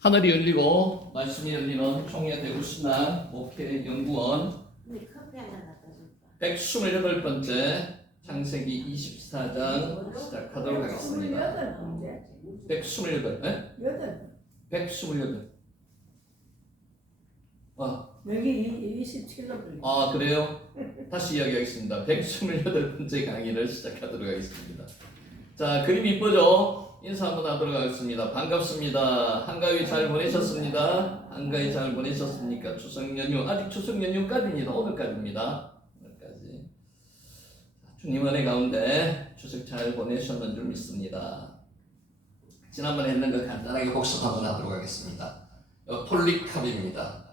하늘이 열리고 말씀이 열리는 총회 대구신학 목회연구원 128번째 창세기 24장 시작하도록 하겠습니다. 128, 네? 128. 여기 27로 아, 그래요? 다시 이야기하겠습니다. 128번째 강의를 시작하도록 하겠습니다. 자, 그림 이쁘죠? 인사 한번 하도록 하겠습니다. 반갑습니다. 한가위 잘 보내셨습니다. 한가위 잘 보내셨습니까? 추석 연휴, 아직 추석 연휴까지입니다. 오늘까지입니다. 오늘까지. 주님 은혜 가운데 추석 잘 보내셨는 줄 믿습니다. 지난번에 했는 거 간단하게 복습 한번 하도록 하겠습니다. 폴리캅입니다.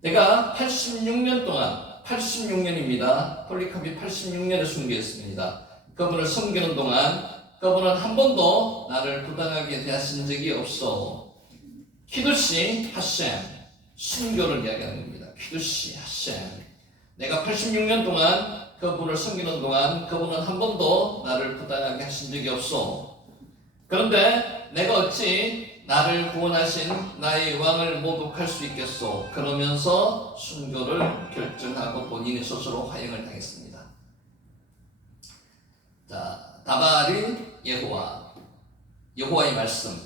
내가 86년 동안, 86년입니다. 폴리캅이 86년을 순교했습니다. 그분을 섬기는 동안 그분은 한 번도 나를 부당하게 대하신 적이 없어. 키두시 하셈, 순교를 이야기하는 겁니다. 키두시 하셈. 내가 86년 동안 그분을 섬기는 동안 그분은 한 번도 나를 부당하게 하신 적이 없어. 그런데 내가 어찌 나를 구원하신 나의 왕을 모독할 수 있겠소? 그러면서 순교를 결정하고 본인이 스스로 화형을 당했습니다. 자, 다발이 여호와의 말씀.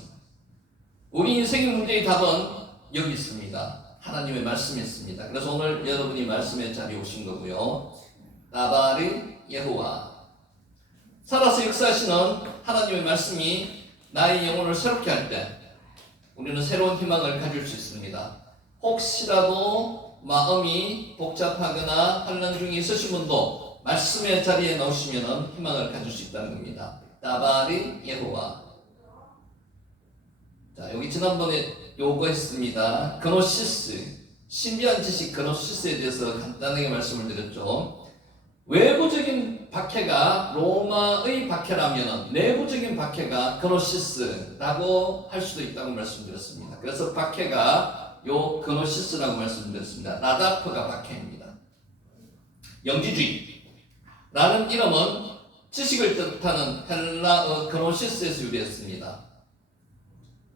우리 인생의 문제의 답은 여기 있습니다. 하나님의 말씀이 있습니다. 그래서 오늘 여러분이 말씀의 자리에 오신 거고요. 다발이 여호와. 살아서 역사하시는 하나님의 말씀이 나의 영혼을 새롭게 할 때 우리는 새로운 희망을 가질 수 있습니다. 혹시라도 마음이 복잡하거나 혼란 중에 있으신 분도 말씀의 자리에 나오시면 희망을 가질 수 있다는 겁니다. 다발이 여호와. 자, 여기 지난번에 요구했습니다. 그노시스, 신비한 지식 그노시스에 대해서 간단하게 말씀을 드렸죠. 외부적인 박해가 로마의 박해라면 내부적인 박해가 그노시스라고 할 수도 있다고 말씀드렸습니다. 그래서 박해가 요 그노시스라고 말씀드렸습니다. 라다프가 박해입니다. 영지주의 라는 이름은 지식을 뜻하는 헬라어 그노시스에서 유래했습니다.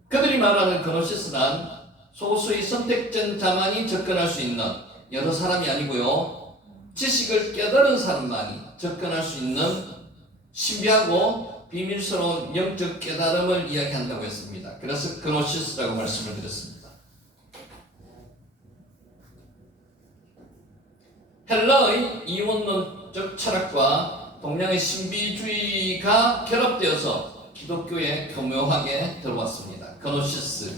그들이 말하는 그노시스란 소수의 선택된 자만이 접근할 수 있는 여러 사람이 아니고요. 지식을 깨달은 사람만이 접근할 수 있는 신비하고 비밀스러운 영적 깨달음을 이야기한다고 했습니다. 그래서 그노시스라고 말씀을 드렸습니다. 헬라의 이원론적 철학과 동양의 신비주의가 결합되어서 기독교에 교묘하게 들어왔습니다. 그노시스,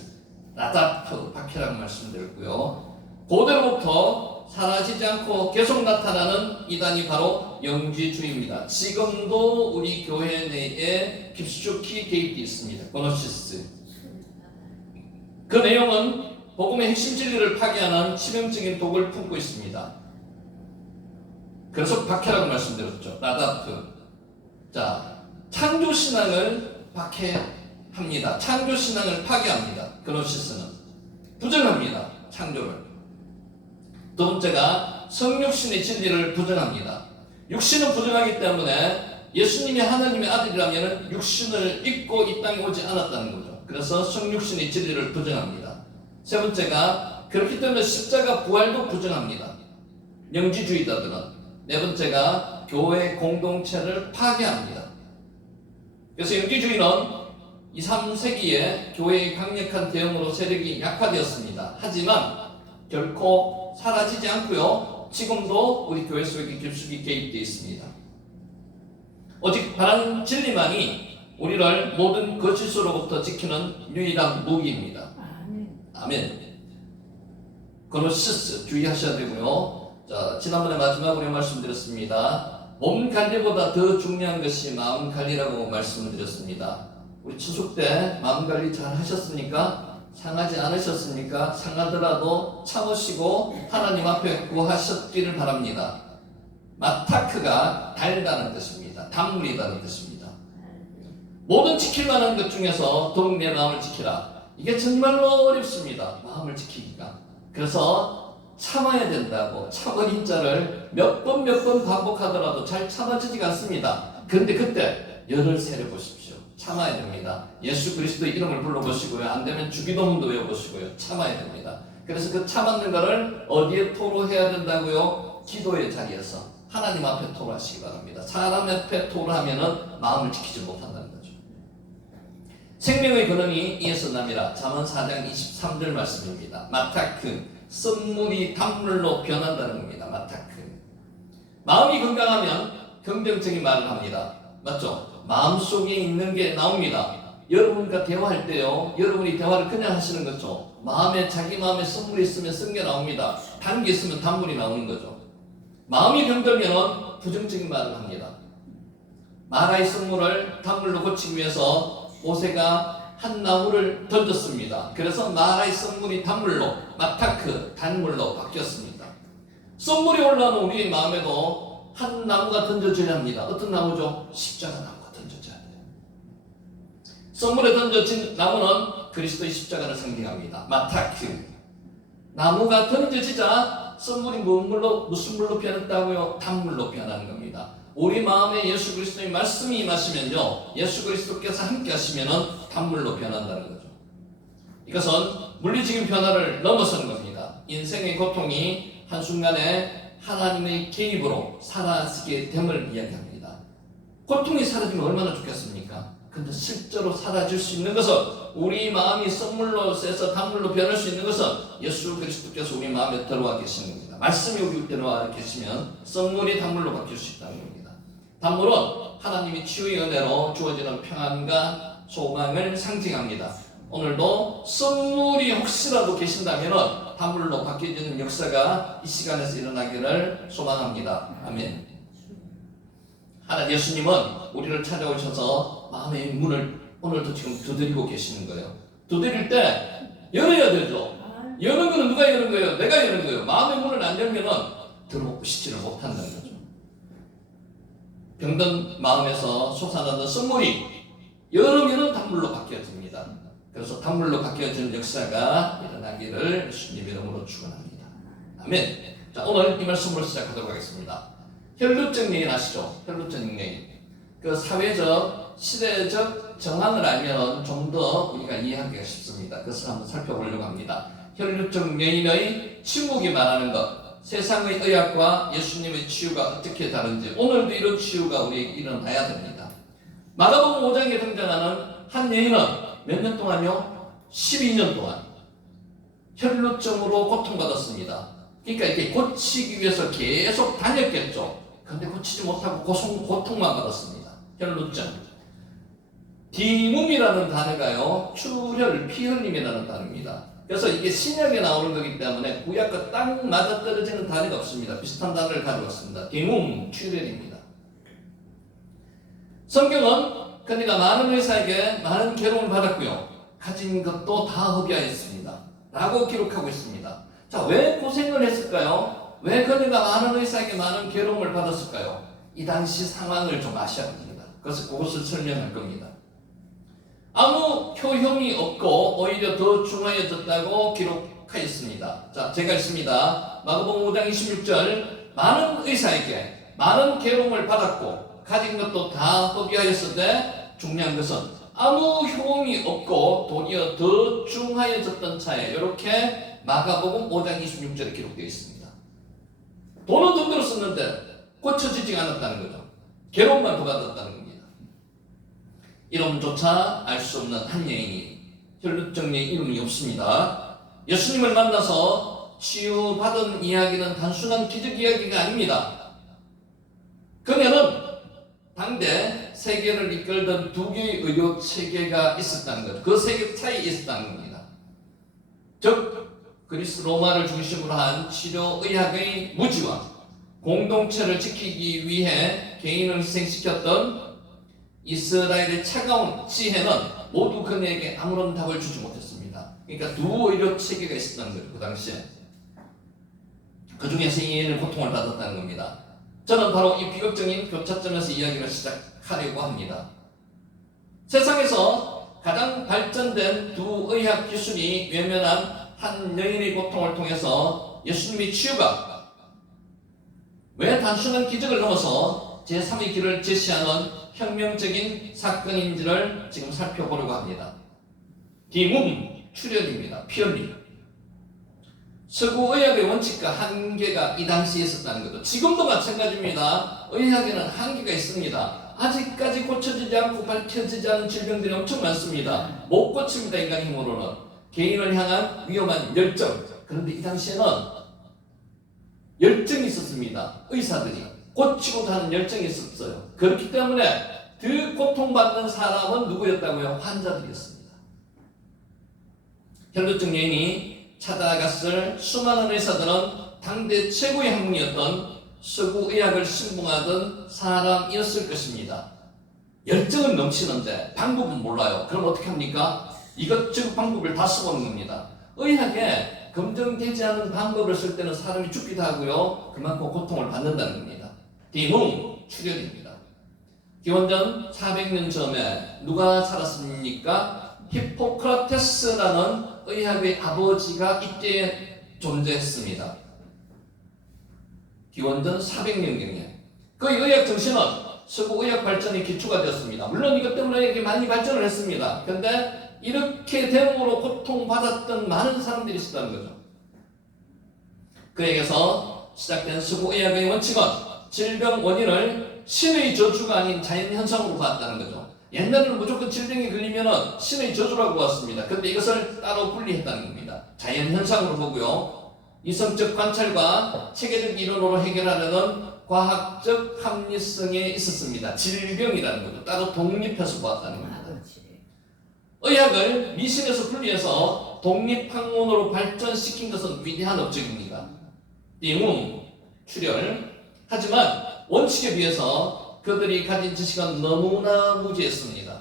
라다프, 박해라고 말씀드렸고요. 고대로부터 사라지지 않고 계속 나타나는 이단이 바로 영지주의입니다. 지금도 우리 교회 내에 깊숙이 개입되어 있습니다. 그노시스. 그 내용은 복음의 핵심 진리를 파괴하는 치명적인 독을 품고 있습니다. 그래서 박해라고 말씀드렸죠. 라다프. 자, 창조신앙을 박해합니다. 창조신앙을 파괴합니다. 그노시스는 부정합니다. 창조를. 두 번째가 성육신의 진리를 부정합니다. 육신은 부정하기 때문에 예수님이 하나님의 아들이라면 육신을 입고 이 땅에 오지 않았다는 거죠. 그래서 성육신의 진리를 부정합니다. 세 번째가 그렇기 때문에 십자가 부활도 부정합니다. 영지주의자들은. 네 번째가 교회 공동체를 파괴합니다. 그래서 영지주의는 2, 3세기에 교회의 강력한 대응으로 세력이 약화되었습니다. 하지만 결코 사라지지 않고요. 지금도 우리 교회 속에 깊숙이 개입되어 있습니다. 오직 바른 진리만이 우리를 모든 거짓으로부터 지키는 유일한 무기입니다. 아멘. 그노시스 주의하셔야 되고요. 자, 지난번에 마지막으로 말씀드렸습니다. 몸 관리보다 더 중요한 것이 마음 관리라고 말씀을 드렸습니다. 우리 추석 때 마음 관리 잘 하셨습니까? 상하지 않으셨습니까? 상하더라도 참으시고 하나님 앞에 구하셨기를 바랍니다. 마타크가 달다는 뜻입니다. 단물이라는 뜻입니다. 모든 지킬 만한 것 중에서 더욱 내 마음을 지키라. 이게 정말로 어렵습니다. 마음을 지키기가. 그래서 참아야 된다고 참은 인자를 몇 번 반복하더라도 잘 참아지지가 않습니다. 그런데 그때 열을 세려 보십시오. 참아야 됩니다. 예수 그리스도의 이름을 불러보시고요. 안 되면 주기도문도 외워보시고요. 참아야 됩니다. 그래서 그 참았는 거를 어디에 토로해야 된다고요? 기도의 자리에서 하나님 앞에 토로하시기 바랍니다. 사람 앞에 토로하면은 마음을 지키지 못한다는 거죠. 생명의 근원이 이에서 남이라. 잠언 4장 23절 말씀입니다. 마타크, 썸물이 단물로 변한다는 겁니다. 마타크. 마음이 건강하면 긍정적인 말을 합니다. 맞죠? 마음속에 있는 게 나옵니다. 여러분과 대화할 때요, 여러분이 대화를 그냥 하시는 거죠. 자기 마음에 썸물이 있으면 쓴 게 나옵니다. 단 게 있으면 단물이 나오는 거죠. 마음이 병들면 부정적인 말을 합니다. 마라의 썸물을 단물로 고치기 위해서 모세가 한 나무를 던졌습니다. 그래서 마라의 썸물이 단물로, 마타크, 단물로 바뀌었습니다. 썸물이 올라오는 우리의 마음에도 한 나무가 던져져야 합니다. 어떤 나무죠? 십자가 나무가 던져져야 돼요. 썸물에 던져진 나무는 그리스도의 십자가를 상징합니다. 마타크. 나무가 던져지자 썸물이 무슨 물로 변했다고요? 단물로 변하는 겁니다. 우리 마음에 예수 그리스도의 말씀이 임하시면요, 예수 그리스도께서 함께 하시면은 단물로 변한다는 거죠. 이것은 물리적인 변화를 넘어서는 겁니다. 인생의 고통이 한순간에 하나님의 개입으로 사라지게 됨을 이야기합니다. 고통이 사라지면 얼마나 좋겠습니까? 근데 실제로 사라질 수 있는 것은, 우리 마음이 썸물로 새서 단물로 변할 수 있는 것은 예수 그리스도께서 우리 마음에 들어와 계시는 겁니다. 말씀이 우리 들어와 계시면 썸물이 단물로 바뀔 수 있다는 겁니다. 단물은 하나님이 치유의 은혜로 주어지는 평안과 소망을 상징합니다. 오늘도 썸물이 혹시라도 계신다면 단물로 바뀌어지는 역사가 이 시간에서 일어나기를 소망합니다. 아멘. 하나님 예수님은 우리를 찾아오셔서 마음의 문을 오늘도 지금 두드리고 계시는 거예요. 두드릴 때 열어야 되죠. 여는 거는 누가 여는 거예요? 내가 여는 거예요. 마음의 문을 안 열면은 들어오시지를 못한다는 거죠. 병든 마음에서 솟아나는 썸물이 열으면은 단물로 바뀌어집니다. 그래서 단물로 바뀌어지는 역사가 일어나기를 예수님 이름으로 축원합니다. 아멘. 자, 오늘 이 말씀으로 시작하도록 하겠습니다. 혈루증 얘기 아시죠? 혈루증 얘기. 그 사회적, 시대적 정황을 알면 좀 더 우리가 이해하기가 쉽습니다. 그것을 한번 살펴보려고 합니다. 혈루증 여인의 침묵이 말하는 것, 세상의 의학과 예수님의 치유가 어떻게 다른지, 오늘도 이런 치유가 우리에게 일어나야 됩니다. 마가복음 5장에 등장하는 한 여인은 몇 년 동안요? 12년 동안 혈루증으로 고통받았습니다. 그러니까 이게 고치기 위해서 계속 다녔겠죠. 근데 고치지 못하고 고통만 받았습니다. 혈루증. 디뭄이라는 단어가요, 출혈, 피 흘림이라는 단어입니다. 그래서 이게 신약에 나오는 거기 때문에 구약과 딱 맞아떨어지는 단어가 없습니다. 비슷한 단어를 가져왔습니다. 디뭄, 출혈입니다. 성경은 그러니까 많은 의사에게 많은 괴로움을 받았고요, 가진 것도 다 허비하였습니다 라고 기록하고 있습니다. 자, 왜 고생을 했을까요? 왜 그녀가 많은 의사에게 많은 괴로움을 받았을까요? 이 당시 상황을 좀 아셔야 합니다. 그래서 그것을 설명할 겁니다. 아무 효용이 없고 오히려 더 중하여졌다고 기록하였습니다. 자, 제가 있습니다. 마가복음 5장 26절, 많은 의사에게 많은 괴로움을 받았고 가진 것도 다 허비하였을 때 중요한 것은 아무 효용이 없고 도리어 더 중하여졌던 차에, 이렇게 마가복음 5장 26절에 기록되어 있습니다. 돈은 돈 들었었는데 고쳐지지 않았다는 거죠. 괴로움만 더 받았다는 겁니다. 이름조차 알 수 없는 한 여인이, 혈루증의 이름이 없습니다. 예수님을 만나서 치유받은 이야기는 단순한 기적 이야기가 아닙니다. 그녀는 당대 세계를 이끌던 두 개의 의료 체계가 있었다는 거죠. 그 세계 차이에 있었다는 겁니다. 즉 그리스 로마를 중심으로 한 치료 의학의 무지와 공동체를 지키기 위해 개인을 희생시켰던 이스라엘의 차가운 지혜는 모두 그녀에게 아무런 답을 주지 못했습니다. 그러니까 두 의료 체계가 있었다는 거죠. 그 당시에. 그 중에서 이 여인은 고통을 받았다는 겁니다. 저는 바로 이 비극적인 교차점에서 이야기를 시작하려고 합니다. 세상에서 가장 발전된 두 의학 기술이 외면한 한 여인의 고통을 통해서 예수님의 치유가 왜 단순한 기적을 넘어서 제3의 길을 제시하는 혁명적인 사건인지를 지금 살펴보려고 합니다. 디문 출현입니다. 피얼리. 서구 의학의 원칙과 한계가 이 당시에 있었다는 거죠. 지금도 마찬가지입니다. 의학에는 한계가 있습니다. 아직까지 고쳐지지 않고 밝혀지지 않은 질병들이 엄청 많습니다. 못 고칩니다. 인간의 힘으로는. 개인을 향한 위험한 열정. 그런데 이 당시에는 열정이 있었습니다. 의사들이 고치고자 하는 열정이 있었어요. 그렇기 때문에 더 고통받는 사람은 누구였다고요? 환자들이었습니다. 혈루증 여인이 찾아갔을 수많은 의사들은 당대 최고의 학문이었던 서구 의학을 신봉하던 사람이었을 것입니다. 열정은 넘치는데 방법은 몰라요. 그럼 어떻게 합니까? 이것저것 방법을 다 써보는 겁니다. 의학에 검증되지 않은 방법을 쓸 때는 사람이 죽기도 하고요. 그만큼 고통을 받는다는 겁니다. 디문 출현입니다. 기원전 400년 전에 누가 살았습니까? 히포크라테스라는 의학의 아버지가 이때 존재했습니다. 기원전 400년경에 그 의학 정신은 서구 의학 발전의 기초가 되었습니다. 물론 이것 때문에 이렇게 많이 발전을 했습니다. 그런데 이렇게 됨으로 고통받았던 많은 사람들이 있었다는 거죠. 그에게서 시작된 서구 의학의 원칙은 질병 원인을 신의 저주가 아닌 자연현상으로 봤다는 거죠. 옛날에는 무조건 질병이 걸리면 신의 저주라고 봤습니다. 그런데 이것을 따로 분리했다는 겁니다. 자연현상으로 보고요. 이성적 관찰과 체계적 이론으로 해결하려는 과학적 합리성에 있었습니다. 질병이라는 거죠. 따로 독립해서 보았다는 겁니다. 의학을 미신에서 분리해서 독립학문으로 발전시킨 것은 위대한 업적입니다. 띵웅, 출혈. 하지만 원칙에 비해서 그들이 가진 지식은 너무나 무지했습니다.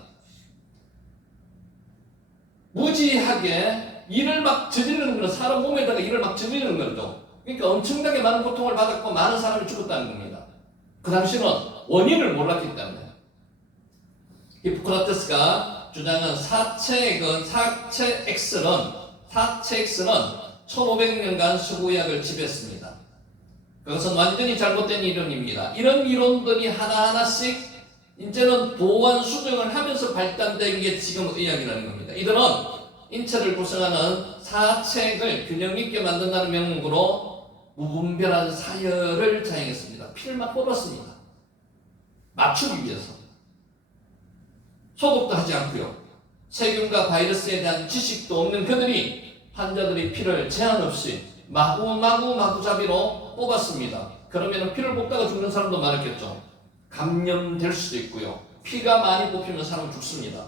무지하게 일을 막 저지르는 거는 사람 몸에다가 일을 막 저지르는 거죠. 그러니까 엄청나게 많은 고통을 받았고 많은 사람이 죽었다는 겁니다. 그 당시는 원인을 몰랐기 때문에. 히포크라테스가 주장한 사체 X는 1500년간 서구의학을 지배했습니다. 그것은 완전히 잘못된 이론입니다. 이런 이론들이 하나하나씩 이제는 보완 수정을 하면서 발달된 게 지금 의학이라는 겁니다. 이들은 인체를 구성하는 사책을 균형 있게 만든다는 명목으로 무분별한 사열을 자행했습니다. 피를 막 뽑았습니다. 맞추기 위해서. 소독도 하지 않고요. 세균과 바이러스에 대한 지식도 없는 그들이 환자들의 피를 제한 없이 마구잡이로 뽑았습니다. 그러면 피를 뽑다가 죽는 사람도 많았겠죠. 감염될 수도 있고요. 피가 많이 뽑히면 사람은 죽습니다.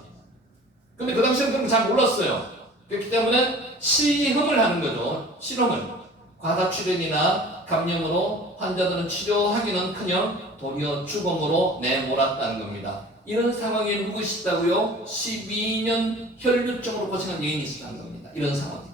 근데 그 당시에는 그런 거 잘 몰랐어요. 그렇기 때문에 시험을 하는 거죠. 실험을. 과다출혈이나 감염으로 환자들은 치료하기는커녕 도리어 죽음으로 내몰았다는 겁니다. 이런 상황에 누구시 있다고요? 12년 혈류증으로 고생한 여인이 있었다는 겁니다. 이런 상황.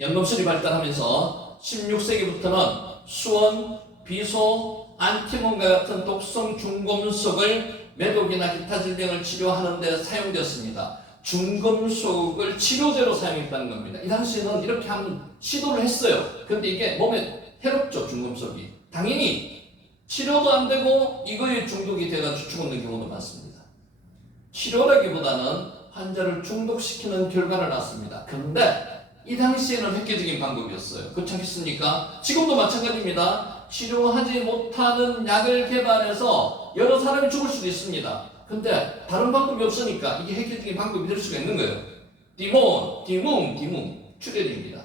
연금술이 발달하면서 16세기부터는 수원, 비소, 안티몬과 같은 독성 중금속을 매독이나 기타 질병을 치료하는 데 사용되었습니다. 중금속을 치료제로 사용했다는 겁니다. 이 당시에는 이렇게 한번 시도를 했어요. 그런데 이게 몸에 해롭죠, 중금속이. 당연히 치료도 안 되고 이거에 중독이 돼가지고 죽는 경우도 많습니다. 치료라기보다는 환자를 중독시키는 결과를 낳습니다. 그런데 이 당시에는 획기적인 방법이었어요. 그렇지 않겠습니까? 지금도 마찬가지입니다. 치료하지 못하는 약을 개발해서 여러 사람이 죽을 수도 있습니다. 근데 다른 방법이 없으니까 이게 획기적인 방법이 될 수가 있는 거예요. 디문 출혈입니다.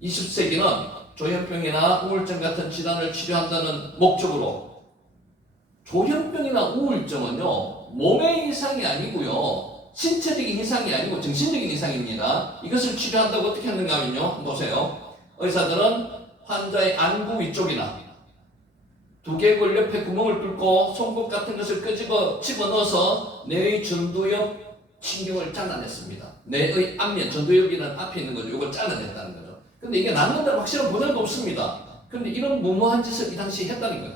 20세기는 조현병이나 우울증 같은 질환을 치료한다는 목적으로, 조현병이나 우울증은요 몸의 이상이 아니고요 신체적인 이상이 아니고 정신적인 이상입니다. 이것을 치료한다고 어떻게 하는가 하면요, 한번 보세요. 의사들은 환자의 안구 위쪽이나 두개골 옆에 구멍을 뚫고 송곳 같은 것을 끄집어 집어넣어서 뇌의 전두엽 신경을 잘라냈습니다. 뇌의 앞면, 전두엽이는 앞에 있는 거죠. 이걸 잘라냈다는 거죠. 근데 이게 낫는다는 확실한 보장도 없습니다. 근데 이런 무모한 짓을 이 당시에 했다는 거예요.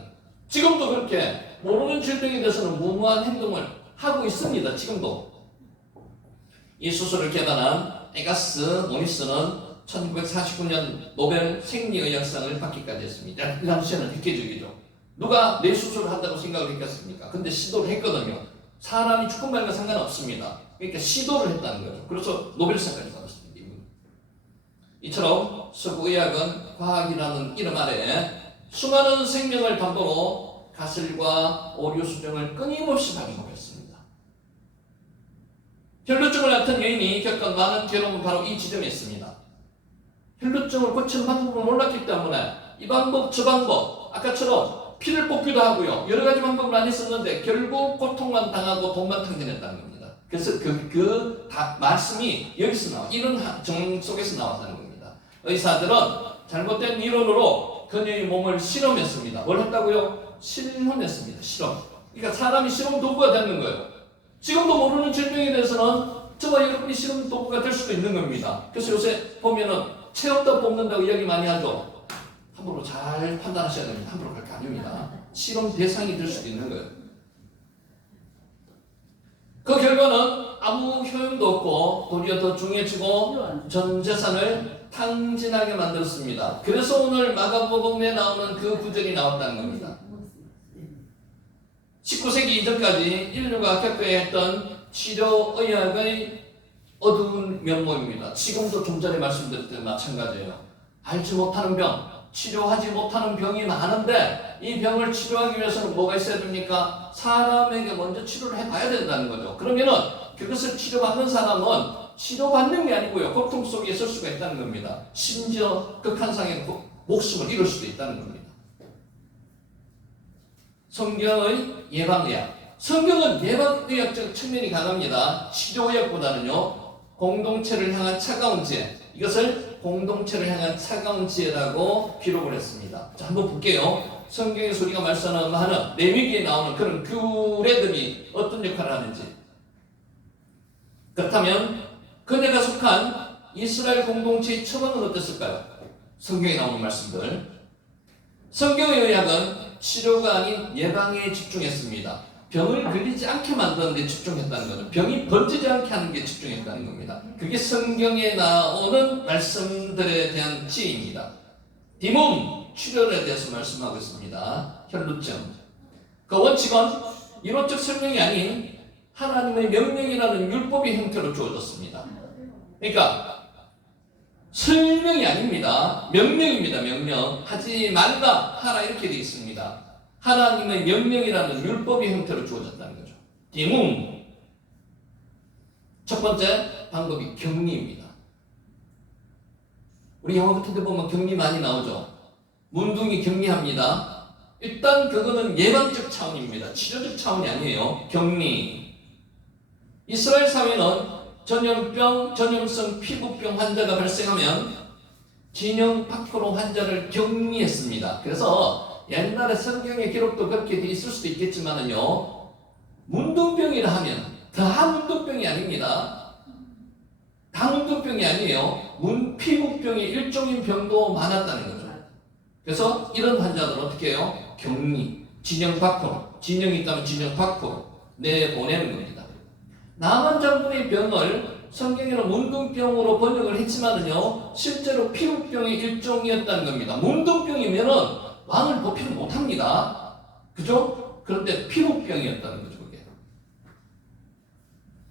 지금도 그렇게 모르는 질병에 대해서는 무모한 행동을 하고 있습니다. 지금도. 이 수술을 개발한 에가스 모니스는 1949년 노벨 생리의학상을 받기까지 했습니다. 이 당시에는 획기적이죠. 누가 뇌 수술을 한다고 생각을 했겠습니까? 근데 시도를 했거든요. 사람이 죽은 말과 상관없습니다. 그러니까 시도를 했다는 거죠. 그래서 노벨상까지 받았습니다. 이처럼 서구의학은 과학이라는 이름 아래 수많은 생명을 담보로 가설과 오류 수정을 끊임없이 반복했습니다. 혈루증을 앓던 여인이 겪은 많은 괴로움은 바로 이 지점에 있습니다. 혈루증을 고치는 방법을 몰랐기 때문에 이 방법 저 방법 아까처럼 피를 뽑기도 하고요. 여러 가지 방법을 많이 썼는데 결국 고통만 당하고 돈만 탕진했다는 겁니다. 그래서 그 말씀이 여기서 나와 이런 정 속에서 나왔다는 겁니다. 의사들은 잘못된 이론으로 그녀의 몸을 실험했습니다. 뭘 했다고요? 실험했습니다. 실험. 그러니까 사람이 실험 도구가 되는 거예요. 지금도 모르는 질병에 대해서는 저와 여러분이 실험 도구가 될 수도 있는 겁니다. 그래서 요새 보면은 체험도 뽑는다고 이야기 많이 하죠. 함부로 잘 판단하셔야 됩니다. 함부로 그렇게 아닙니다. 실험 대상이 될 수도 있는 거예요. 그 결과는 아무 효용도 없고 도리어 더 중해지고 전 재산을 탕진하게 만들었습니다. 그래서 오늘 마가복음에 나오는 그 구절이 나왔다는 겁니다. 19세기 이전까지 인류가 겪어야 했던 치료의학의 어두운 면모입니다. 지금도 좀 전에 말씀드렸던 마찬가지예요. 알지 못하는 병, 치료하지 못하는 병이 많은데 이 병을 치료하기 위해서는 뭐가 있어야 됩니까? 사람에게 먼저 치료를 해봐야 된다는 거죠. 그러면은 그것을 치료받는 사람은 치료받는 게 아니고요. 고통 속에 있을 수가 있다는 겁니다. 심지어 극한상의 목숨을 잃을 수도 있다는 겁니다. 성경의 예방의학. 성경은 예방의학적 측면이 강합니다. 치료의학보다는요. 공동체를 향한 차가운 지혜. 이것을 공동체를 향한 차가운 지혜라고 기록을 했습니다. 자, 한번 볼게요. 성경에서 우리가 말씀하는 레위기에 나오는 그런 규례들이 어떤 역할을 하는지. 그렇다면 그네가 속한 이스라엘 공동체의 처방은 어땠을까요? 성경에 나오는 말씀들. 성경의 의학은 치료가 아닌 예방에 집중했습니다. 병을 걸리지 않게 만드는 데 집중했다는 거죠. 병이 번지지 않게 하는 게 집중했다는 겁니다. 그게 성경에 나오는 말씀들에 대한 지혜입니다. 디몸 출혈에 대해서 말씀하고 있습니다. 혈루증. 그 원칙은 이론적 설명이 아닌 하나님의 명령이라는 율법의 형태로 주어졌습니다. 그러니까 설명이 아닙니다. 명령입니다. 명령. 하지 말라 하라 이렇게 되어 있습니다. 하나님의 명령이라는 율법의 형태로 주어졌다는 거죠. 디몸. 첫 번째 방법이 격리입니다. 우리 영화 같은 데 보면 격리 많이 나오죠. 문둥이 격리합니다. 일단 그거는 예방적 차원입니다. 치료적 차원이 아니에요. 격리. 이스라엘 사회는 전염병, 전염성 피부병 환자가 발생하면 진영 밖으로 환자를 격리했습니다. 그래서 옛날에 성경의 기록도 그렇게 돼 있을 수도 있겠지만은요, 문둥병이라 하면 다 문둥병이 아닙니다. 다 문둥병이 아니에요. 피부병의 일종인 병도 많았다는 거죠. 그래서 이런 환자들은 어떻게 해요? 격리, 진영 밖으로, 진영이 있다면 진영 밖으로 내보내는 겁니다. 나만 장군의 병을 성경에는 문둥병으로 번역을 했지만은요, 실제로 피부병의 일종이었다는 겁니다. 문둥병이면은 왕을 보필 못합니다. 그죠? 그런데 피부병이었다는 거죠, 그게.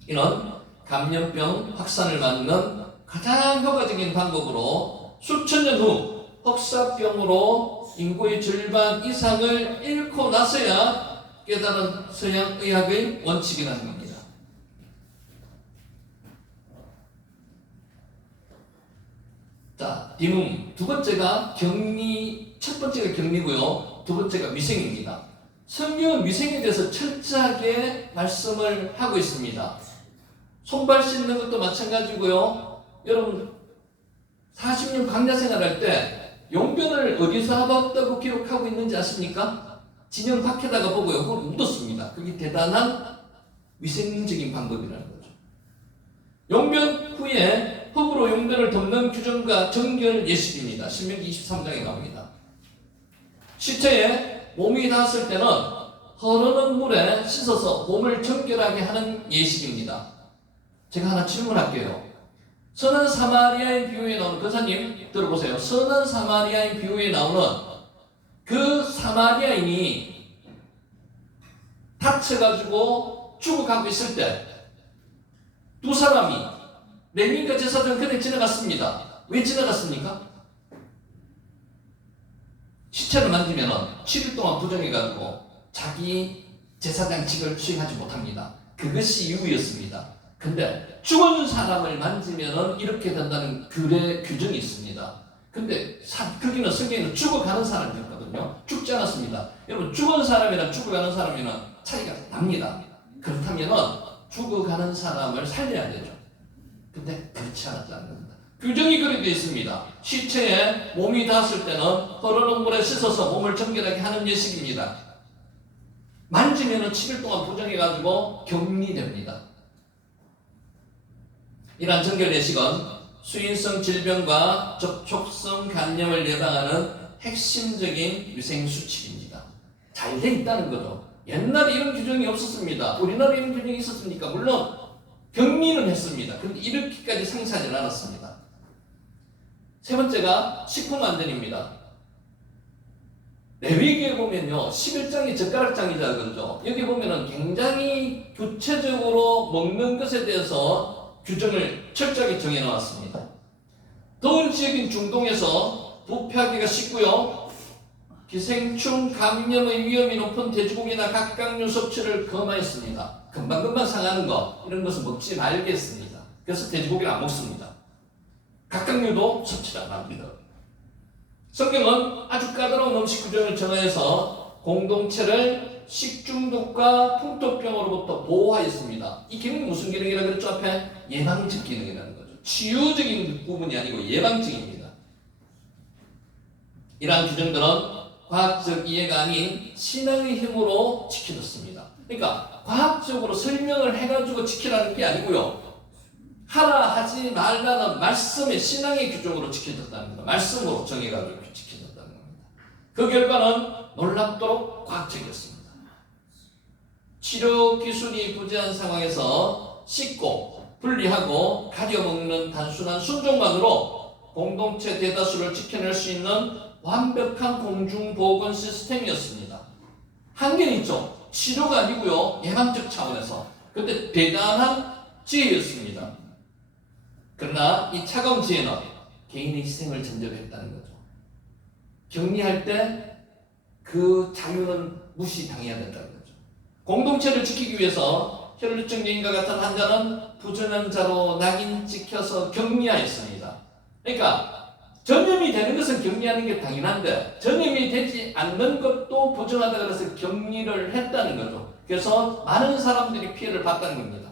이런 감염병 확산을 막는 가장 효과적인 방법으로 수천 년 후 혹사병으로 인구의 절반 이상을 잃고 나서야 깨달은 서양 의학의 원칙이라는 겁니다. 자, 디몸. 두 번째가 격리, 첫 번째가 격리고요. 두 번째가 위생입니다. 성경은 위생에 대해서 철저하게 말씀을 하고 있습니다. 손발 씻는 것도 마찬가지고요. 여러분 40년 강야 생활할 때 용변을 어디서 해봤다고 기록하고 있는지 아십니까? 진영 밖에다가 보고요. 그걸 묻었습니다. 그게 대단한 위생적인 방법이라는 거죠. 용변 후에 흙으로 용변을 덮는 규정과 정결 예식입니다. 신명기 23장에 나옵니다. 시체에 몸이 닿았을 때는 흐르는 물에 씻어서 몸을 정결하게 하는 예식입니다. 제가 하나 질문할게요. 선한 사마리아인 비유에 나오는, 권사님 들어보세요. 선한 사마리아인 비유에 나오는 그 사마리아인이 다쳐가지고 죽어가고 있을 때 두 사람이 레위인과 제사장 그냥 지나갔습니다. 왜 지나갔습니까? 시체를 만지면 7일 동안 부정해가지고 자기 제사장직을 수행하지 못합니다. 그것이 이유였습니다. 근데 죽은 사람을 만지면 이렇게 된다는 규정이 있습니다. 근데 거기는 성경에는 죽어가는 사람이었거든요. 죽지 않았습니다. 여러분, 죽은 사람이랑 죽어가는 사람이랑 차이가 납니다. 그렇다면 죽어가는 사람을 살려야 되죠. 근데 그렇지 않았다는 겁니다. 규정이 그렇게 되어 있습니다. 시체에 몸이 닿았을 때는 흐르는 물에 씻어서 몸을 정결하게 하는 예식입니다. 만지면 7일 동안 부정해가지고 격리됩니다. 이러한 정결 예식은 수인성 질병과 접촉성 감염을 예방하는 핵심적인 위생수칙입니다. 잘 돼 있다는 거죠. 옛날에 이런 규정이 없었습니다. 우리나라에 이런 규정이 있었습니까? 물론 격리는 했습니다. 그런데 이렇게까지 상세하지 않았습니다. 세 번째가 식품안전입니다. 레위기에 보면요, 11장이 젓가락장이라 그러죠. 여기 보면은 굉장히 구체적으로 먹는 것에 대해서 규정을 철저하게 정해 놓았습니다. 더운 지역인 중동에서 부패하기가 쉽고요, 기생충 감염의 위험이 높은 돼지고기나 각각류 섭취를 금하였습니다. 금방금방 상하는 거, 이런 것은 먹지 말겠습니다. 그래서 돼지고기를 안 먹습니다. 각각류도 섭취를 안 합니다. 성경은 아주 까다로운 음식 규정을 정하여서 공동체를 식중독과 풍토병으로부터 보호하였습니다. 이 기능이 무슨 기능이라 그랬죠? 앞에 예방적 기능이라는 거죠. 치유적인 부분이 아니고 예방적입니다. 이러한 규정들은 과학적 이해가 아닌 신앙의 힘으로 지켜졌습니다. 그러니까 과학적으로 설명을 해가지고 지키라는 게 아니고요, 하라 하지 말라는 말씀의 신앙의 규정으로 지켜졌다는 겁니다. 말씀으로 정해가지고 지켜졌다는 겁니다. 그 결과는 놀랍도록 과학적이었습니다. 치료 기술이 부재한 상황에서 씻고 분리하고 가려 먹는 단순한 순종만으로 공동체 대다수를 지켜낼 수 있는 완벽한 공중보건 시스템이었습니다. 한계는 있죠. 치료가 아니고요, 예방적 차원에서. 근데 대단한 지혜였습니다. 그러나 이 차가운 지혜는 개인의 희생을 전제로 했다는 거죠. 격리할 때 그 자유는 무시당해야 된다는 거죠. 공동체를 지키기 위해서 혈루증 여인과 같은 환자는 부전환자로 낙인 찍혀서 격리하였습니다. 그러니까 전염이 되는 것은 격리하는 게 당연한데 전염이 되지 않는 것도 부정하다 그래서 격리를 했다는 거죠. 그래서 많은 사람들이 피해를 봤다는 겁니다.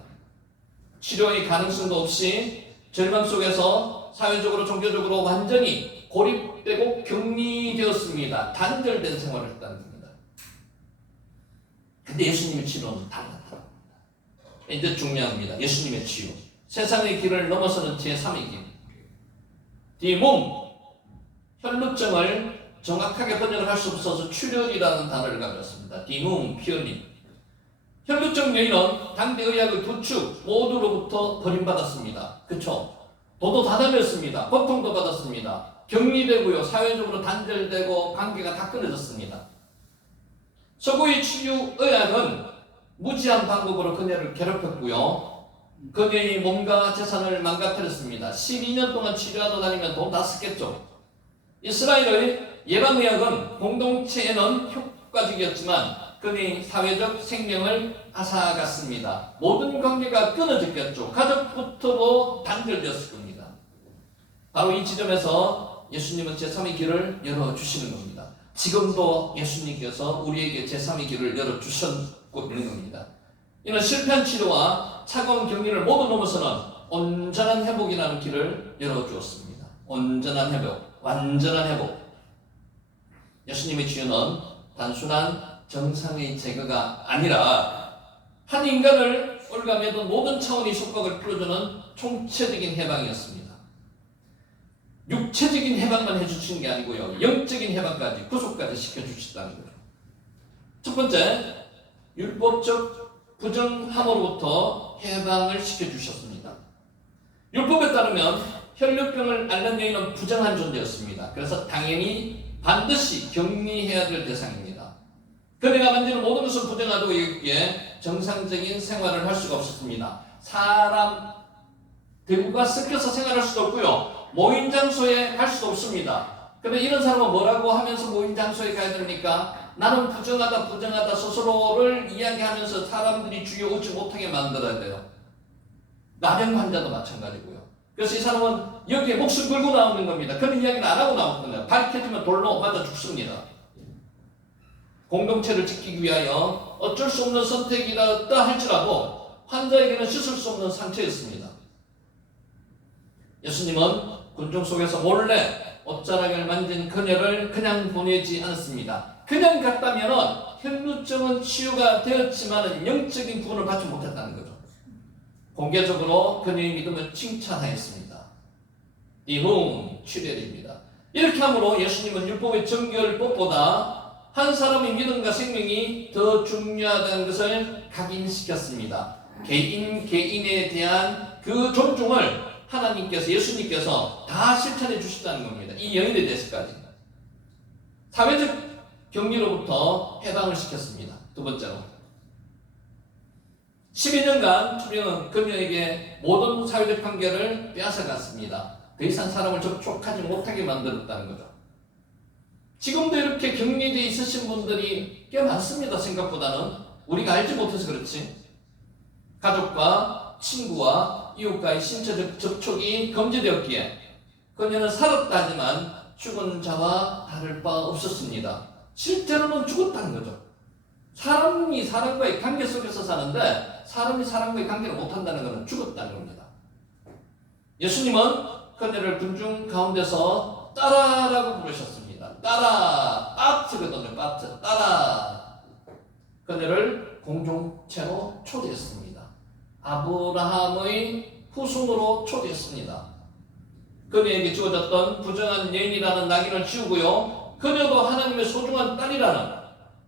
치료의 가능성도 없이 절망 속에서 사회적으로 종교적으로 완전히 고립되고 격리되었습니다. 단절된 생활을 했다는 겁니다. 근데 예수님의 치료는 달랐다는 겁니다. 이제 중요합니다. 예수님의 치유. 세상의 길을 넘어서는 제3의 길. 디몸, 혈루증을 정확하게 번역을 할 수 없어서 출혈이라는 단어를 가졌습니다. 디몸, 피혈림. 혈루증 여인은 당대 의학의 두 축 모두로부터 버림받았습니다. 그쵸? 도도 다담했습니다. 고통도 받았습니다. 격리되고요, 사회적으로 단절되고 관계가 다 끊어졌습니다. 서구의 치유 의학은 무지한 방법으로 그녀를 괴롭혔고요, 그녀의 몸과 재산을 망가뜨렸습니다. 12년 동안 치료하러 다니면 돈 다 썼겠죠. 이스라엘의 예방의학은 공동체에는 효과적이었지만 그녀의 사회적 생명을 앗아갔습니다. 모든 관계가 끊어졌겠죠. 가족부터도 단절되었을 겁니다. 바로 이 지점에서 예수님은 제3의 길을 열어주시는 겁니다. 지금도 예수님께서 우리에게 제3의 길을 열어주셨고 있는 겁니다. 이는 실패한 치료와 차가운 격리를 모두 넘어서는 온전한 회복이라는 길을 열어주었습니다. 온전한 회복, 완전한 회복. 예수님의 치유는 단순한 정상의 제거가 아니라 한 인간을 올가매던 모든 차원의 속박을 풀어주는 총체적인 해방이었습니다. 육체적인 해방만 해주시는 게 아니고요, 영적인 해방까지, 구속까지 시켜주셨다는 거죠. 첫 번째, 율법적 부정함으로부터 해방을 시켜주셨습니다. 율법에 따르면 혈류병을 앓는 여인은 부정한 존재였습니다. 그래서 당연히 반드시 격리해야 될 대상입니다. 그녀가 만지는 모든 것을 부정하고 있기에 정상적인 생활을 할 수가 없었습니다. 사람들과 섞여서 생활할 수도 없고요. 모임 장소에 갈 수도 없습니다. 그런데 이런 사람은 뭐라고 하면서 모임 장소에 가야 됩니까? 나는 부정하다 스스로를 이야기하면서 사람들이 주의 오지 못하게 만들어야 돼요. 나병 환자도 마찬가지고요. 그래서 이 사람은 여기에 목숨 걸고 나오는 겁니다. 그런 이야기는 안 하고 나오거든요. 밝혀지면 돌로 맞아 죽습니다. 공동체를 지키기 위하여 어쩔 수 없는 선택이다 할지라도 환자에게는 씻을 수 없는 상처였습니다. 예수님은 군중 속에서 몰래 옷자락을 만진 그녀를 그냥 보내지 않았습니다. 그냥 갔다면 혈루증은 치유가 되었지만 영적인 구원을 받지 못했다는 거죠. 공개적으로 그녀의 믿음을 칭찬하였습니다. 이후 출혈입니다. 이렇게 함으로 예수님은 율법의 정결법보다 한 사람의 믿음과 생명이 더 중요하다는 것을 각인시켰습니다. 개인에 대한 그 존중을 하나님께서 예수님께서 다 실천해 주셨다는 겁니다. 이 여인에 대해서까지. 사회적 격리로부터 해방을 시켰습니다. 두 번째로 12년간 투병은 그녀에게 모든 사회적 관계를 빼앗아갔습니다. 더 이상 사람을 접촉하지 못하게 만들었다는 거죠. 지금도 이렇게 격리되어 있으신 분들이 꽤 많습니다. 생각보다는 우리가 알지 못해서 그렇지. 가족과 친구와 이웃과의 신체적 접촉이 금지되었기에 그녀는 살았다 하지만 죽은 자와 다를 바 없었습니다. 실제로는 죽었다는 거죠. 사람이 사람과의 관계 속에서 사는데 사람이 사람과의 관계를 못한다는 것은 죽었다는 겁니다. 예수님은 그녀를 군중 가운데서 따라라고 부르셨습니다. 따라, 빠트거든요. 빠트, 따라. 그녀를 공동체로 초대했습니다. 아브라함의 후손으로 초대했습니다. 그녀에게 주어졌던 부정한 여인이라는 낙인을 지우고요. 그녀도 하나님의 소중한 딸이라는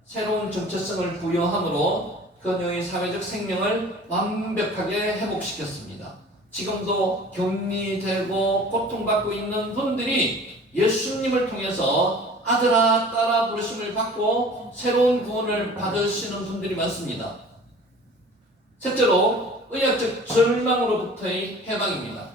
새로운 정체성을 부여함으로 그녀의 사회적 생명을 완벽하게 회복시켰습니다. 지금도 격리되고 고통받고 있는 분들이 예수님을 통해서 아들아 딸아 부르심을 받고 새로운 구원을 받으시는 분들이 많습니다. 셋째로 의학적 절망으로부터의 해방입니다.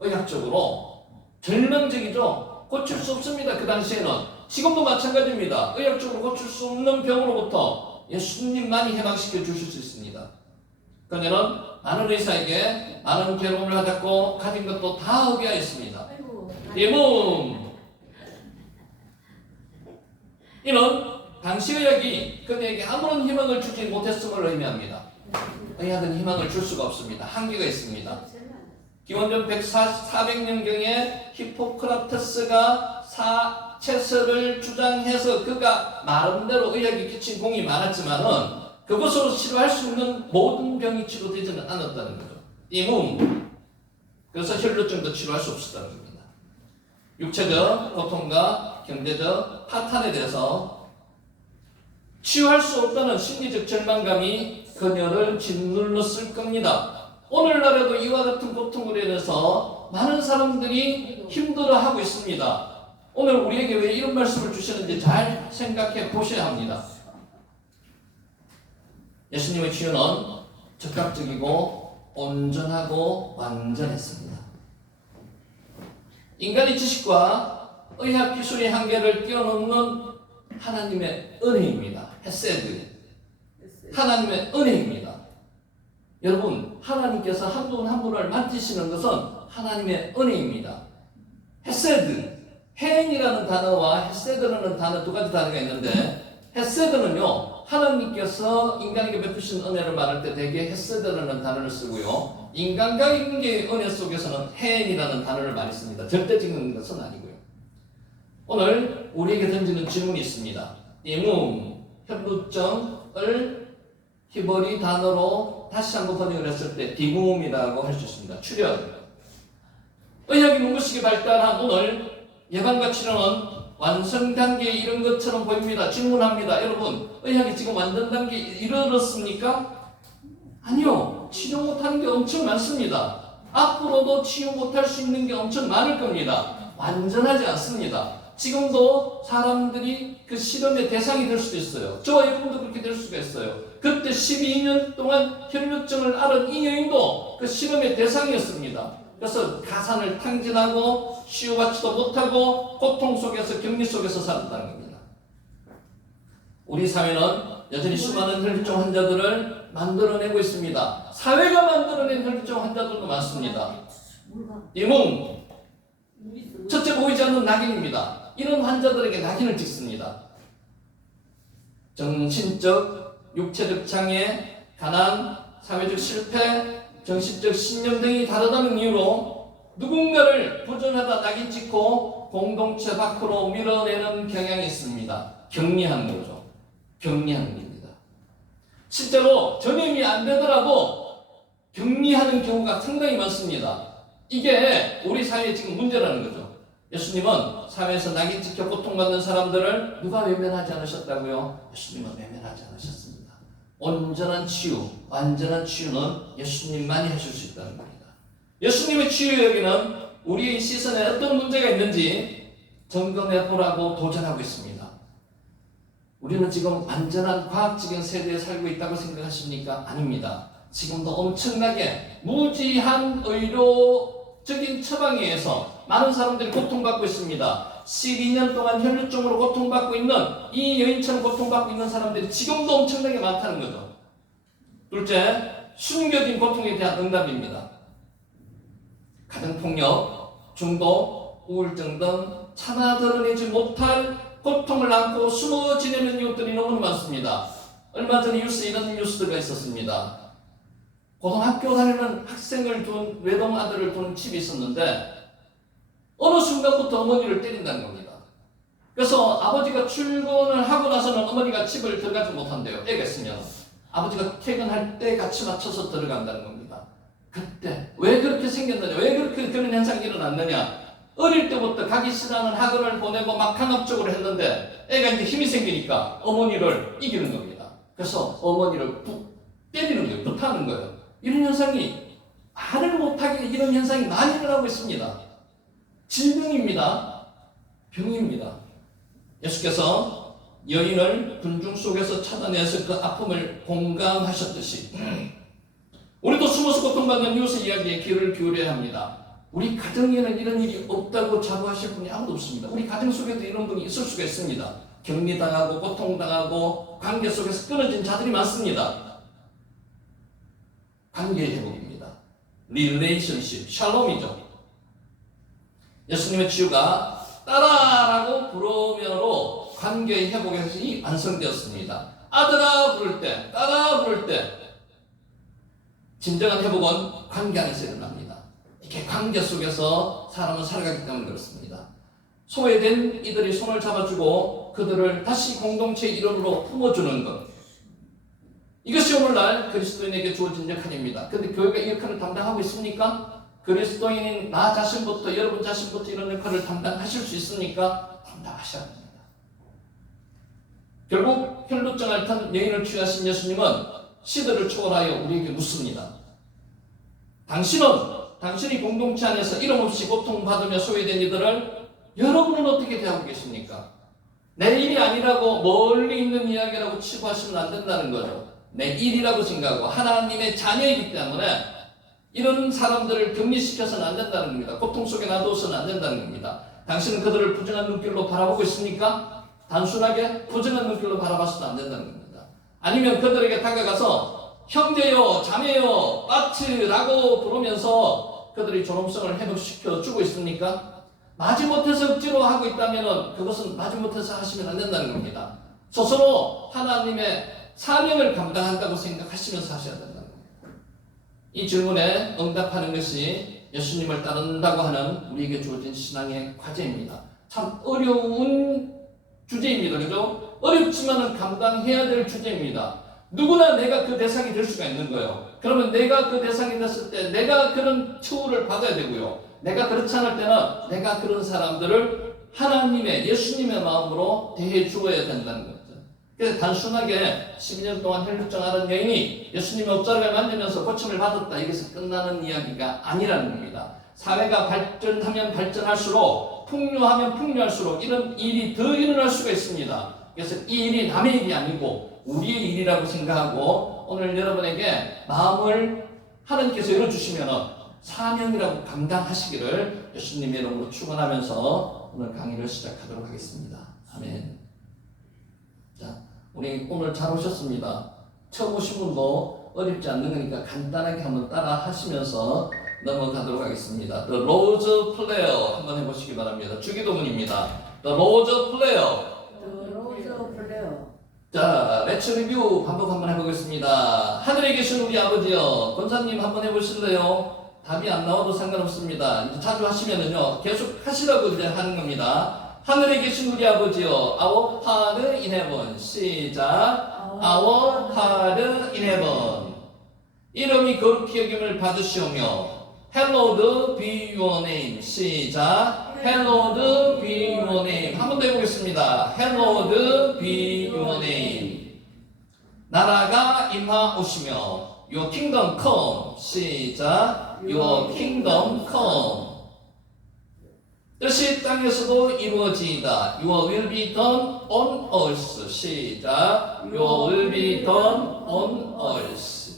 의학적으로 절망적이죠. 고칠 수 없습니다. 그 당시에는. 지금도 마찬가지입니다. 의학적으로 고칠 수 없는 병으로부터 예수님만이 해방시켜 주실 수 있습니다. 그녀는 많은 의사에게 많은 괴로움을 하셨고 가진 것도 다 허비하였습니다. 이는 당시 의학이 그녀에게 아무런 희망을 주지 못했음을 의미합니다. 의학은 희망을 줄 수가 없습니다. 한계가 있습니다. 기원전 400년경에 히포크라테스가 사체설을 주장해서 그가 나름대로 의학에 끼친 공이 많았지만은 그것으로 치료할 수 있는 모든 병이 치료되지는 않았다는 거죠. 그래서 혈루증도 치료할 수 없었다는 겁니다. 육체적 고통과 경제적 파탄에 대해서 치유할 수 없다는 심리적 절망감이 그녀를 짓눌렀을 겁니다. 오늘날에도 이와 같은 고통으로 인해서 많은 사람들이 힘들어하고 있습니다. 오늘 우리에게 왜 이런 말씀을 주시는지 잘 생각해 보셔야 합니다. 예수님의 치유는 즉각적이고 온전하고 완전했습니다. 인간의 지식과 의학 기술의 한계를 뛰어넘는 하나님의 은혜입니다. 헤세드. 하나님의 은혜입니다. 여러분, 하나님께서 한 분 한 분을 만지시는 것은 하나님의 은혜입니다. 헤세드, 해인이라는 단어와 헤세드라는 단어 두 가지 단어가 있는데 헤세드는요, 하나님께서 인간에게 베푸신 은혜를 말할 때 대개 헤세드라는 단어를 쓰고요, 인간관계의 은혜 속에서는 해인이라는 단어를 많이 씁니다. 절대적인 것은 아니고요. 오늘 우리에게 던지는 질문이 있습니다. 혈루증을 히브리 단어로 다시 한번 번역을 했을 때 디굼이라고 할 수 있습니다. 출혈. 의학이 눈부시게 발달한 오늘 예방과 치료는 완성 단계에 이른 것처럼 보입니다. 질문합니다. 여러분, 의학이 지금 완전 단계에 이르렀습니까? 아니요. 치료 못하는 게 엄청 많습니다. 앞으로도 치유 못할 수 있는 게 엄청 많을 겁니다. 완전하지 않습니다. 지금도 사람들이 그 실험의 대상이 될 수도 있어요. 저와 여러분도 그렇게 될 수가 있어요. 그때 12년 동안 혈류증을 앓은 이 여인도 그 실험의 대상이었습니다. 그래서 가산을 탕진하고 치유받지도 못하고 고통 속에서 격리 속에서 살았다는 겁니다. 우리 사회는 여전히 수많은 혈류증 환자들을 만들어내고 있습니다. 사회가 만들어낸 혈류증 환자들도 많습니다. 이몸 첫째 보이지 않는 낙인입니다. 이런 환자들에게 낙인을 찍습니다. 정신적, 육체적 장애, 가난, 사회적 실패, 정신적 신념 등이 다르다는 이유로 누군가를 부정하다 낙인 찍고 공동체 밖으로 밀어내는 경향이 있습니다. 격리하는 거죠. 격리하는 겁니다. 실제로 전염이 안 되더라도 격리하는 경우가 상당히 많습니다. 이게 우리 사회의 지금 문제라는 거죠. 예수님은 사회에서 낙인 찍혀 고통받는 사람들을 누가 외면하지 않으셨다고요? 예수님은 외면하지 않으셨습니다. 온전한 치유, 완전한 치유는 예수님만이 하실 수 있다는 겁니다. 예수님의 치유 여기는 우리의 시선에 어떤 문제가 있는지 점검해 보라고 도전하고 있습니다. 우리는 지금 완전한 과학적인 세대에 살고 있다고 생각하십니까? 아닙니다. 지금도 엄청나게 무지한 의료적인 처방에 의해서 많은 사람들이 고통받고 있습니다. 12년 동안 혈류증으로 고통받고 있는 이 여인처럼 고통받고 있는 사람들이 지금도 엄청나게 많다는 거죠. 둘째, 숨겨진 고통에 대한 응답입니다. 가정폭력, 중독, 우울증 등 차마 드러내지 못할 고통을 안고 숨어 지내는 이웃들이 너무 많습니다. 얼마 전에 뉴스에 이런 뉴스가 있었습니다. 고등학교 다니는 학생을 둔 외동 아들을 둔 집이 있었는데 어느 순간부터 어머니를 때린다는 겁니다. 그래서 아버지가 출근을 하고 나서는 어머니가 집을 들어가지 못한대요. 애가 있으면. 아버지가 퇴근할 때 같이 맞춰서 들어간다는 겁니다. 그때 왜 그렇게 생겼느냐, 왜 그렇게 그런 현상이 일어났느냐. 어릴 때부터 가기 싫어하는 학원을 보내고 막 강압적으로 했는데 애가 이제 힘이 생기니까 어머니를 이기는 겁니다. 그래서 어머니를 때리는 거예요. 붙하는 거예요. 이런 현상이 말을 못하게 이런 현상이 많이 일어나고 있습니다. 질병입니다. 병입니다. 예수께서 여인을 군중 속에서 찾아내서 그 아픔을 공감하셨듯이 우리도 숨어서 고통받는 이웃의 이야기에 귀를 기울여야 합니다. 우리 가정에는 이런 일이 없다고 자부하실 분이 아무도 없습니다. 우리 가정 속에도 이런 분이 있을 수가 있습니다. 격리당하고 고통당하고 관계 속에서 끊어진 자들이 많습니다. 관계의 회복입니다. 릴레이션십, 샬롬이죠. 예수님의 치유가 따라라고 부르면으로 관계의 회복이 완성되었습니다. 아들아 부를 때, 따라 부를 때 진정한 회복은 관계 안에서 일어납니다. 이렇게 관계 속에서 사람은 살아가기 때문에 그렇습니다. 소외된 이들이 손을 잡아주고 그들을 다시 공동체의 일원으로 품어주는 것, 이것이 오늘날 그리스도인에게 주어진 역할입니다. 그런데 교회가 이 역할을 담당하고 있습니까? 그리스도인인 나 자신부터, 여러분 자신부터 이런 역할을 담당하실 수 있습니까? 담당하셔야 합니다. 결국 혈루증 앓던 여인을 취하신 예수님은 시대를 초월하여 우리에게 묻습니다. 당신이 공동체 안에서 이름 없이 고통받으며 소외된 이들을 여러분은 어떻게 대하고 계십니까? 내 일이 아니라고 멀리 있는 이야기라고 치부하시면 안 된다는 거죠. 내 일이라고 생각하고 하나님의 자녀이기 때문에 이런 사람들을 격리시켜서는 안 된다는 겁니다. 고통 속에 놔두어서는 안 된다는 겁니다. 당신은 그들을 부정한 눈길로 바라보고 있습니까? 단순하게 부정한 눈길로 바라봐서는 안 된다는 겁니다. 아니면 그들에게 다가가서 형제요, 자매요, 빠츠라고 부르면서 그들의 존엄성을 회복시켜 주고 있습니까? 마지못해서 억지로 하고 있다면 그것은 마지못해서 하시면 안 된다는 겁니다. 스스로 하나님의 사명을 감당한다고 생각하시면서 하셔야 된다는 겁니다. 이 질문에 응답하는 것이 예수님을 따른다고 하는 우리에게 주어진 신앙의 과제입니다. 참 어려운 주제입니다. 그죠? 어렵지만은 감당해야 될 주제입니다. 누구나 내가 그 대상이 될 수가 있는 거예요. 그러면 내가 그 대상이 됐을 때 내가 그런 처우를 받아야 되고요. 내가 그렇지 않을 때는 내가 그런 사람들을 하나님의, 예수님의 마음으로 대해 주어야 된다는 거죠. 그래서 단순하게 12년 동안 혈루증 앓은 여인이 예수님의 옷자락을 만지면서 고침을 받았다, 여기서 끝나는 이야기가 아니라는 겁니다. 사회가 발전하면 발전할수록 풍요하면 풍요할수록 이런 일이 더 일어날 수가 있습니다. 그래서 이 일이 남의 일이 아니고 우리의 일이라고 생각하고 오늘 여러분에게 마음을 하나님께서 열어주시면 사명이라고 감당하시기를 예수님의 이름으로 축원하면서 오늘 강의를 시작하도록 하겠습니다. 아멘. 자, 우리 오늘 잘 오셨습니다. 처음 오신 분도 어렵지 않는 거니까 간단하게 한번 따라 하시면서 넘어가도록 하겠습니다. The Lord's Prayer 한번 해보시기 바랍니다. 주기도문입니다. The Lord's Prayer. 로즈 플레어. 자, Let's Review 반복 한번 해보겠습니다. 하늘에 계신 우리 아버지요. 권사님 한번 해보실래요? 답이 안 나와도 상관없습니다. 이제 자주 하시면은요, 계속 하시라고 이제 하는 겁니다. 하늘에 계신 우리 아버지요. Our Father in heaven. 시작. Our Father in heaven. 이름이 거룩히 여김을 받으시오며 Hallowed be your name. 시작. Hallowed be your name. 한 번 더 해보겠습니다. Hallowed be your name. 나라가 임하오시며 Your kingdom come. 시작. Your kingdom come. 뜻이 땅에서도 이루어지이다. Your will be done on earth. 시작. Your will be done on earth.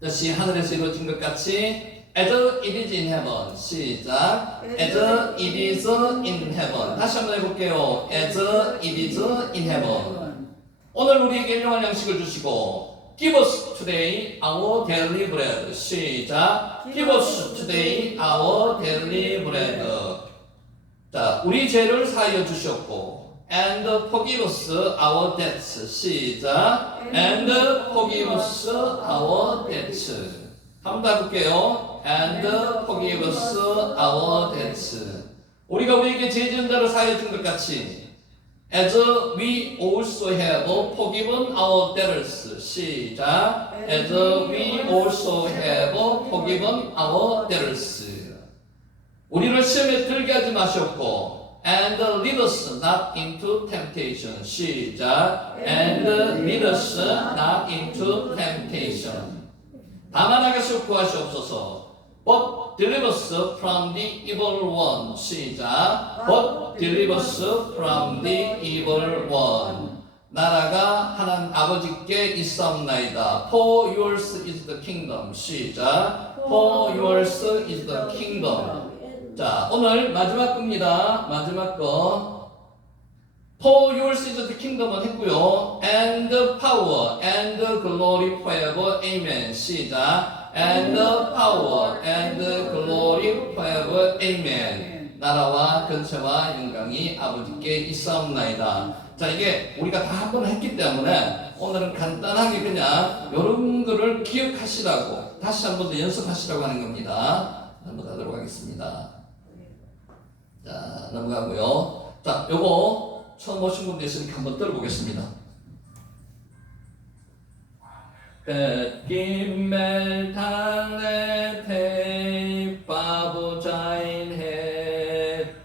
뜻이 하늘에서 이루어진 것 같이 As it is in heaven. 시작. As it is in heaven. 다시 한번 해볼게요. As it is in heaven. 오늘 우리에게 일용할 양식을 주시고 Give us today our daily bread. 시작. Give us today our daily bread. 자, 우리 죄를 사하여 주셨고 And forgive us our debts. 시작. And forgive us our debts. 한 번 더 해볼게요. And forgive us our debts. 우리가 우리에게 죄 지은 자를 사하여 준 것 같이 As we also have forgiven our debtors. 시작. As we also have forgiven our debtors. 우리를 시험에 들게 하지 마셨고 And lead us not into temptation. 시작. And lead us not into temptation. 다만 악에서 구하시옵소서. But deliver us from the evil one. 시작. But deliver us from the evil one. 나라가 하나님 아버지께 있사옵나이다. For yours is the kingdom. 시작. For yours is the kingdom. 자, 오늘 마지막 겁니다. 마지막 거. For yours is the kingdom은 했고요. And power and glory forever. Amen. 시작. And power and glory forever. Amen. 나라와 권세와 영광이 아버지께 있사옵나이다. 자, 이게 우리가 다 한 번 했기 때문에 오늘은 간단하게 그냥 이런 거를 기억하시라고 다시 한 번 더 연습하시라고 하는 겁니다. 넘어가도록 하겠습니다. 자, 넘어가고요. 자, 요거 처음 오신 분들 있으니까 한번 들어보겠습니다. 뱃김멜 달래 대바보자인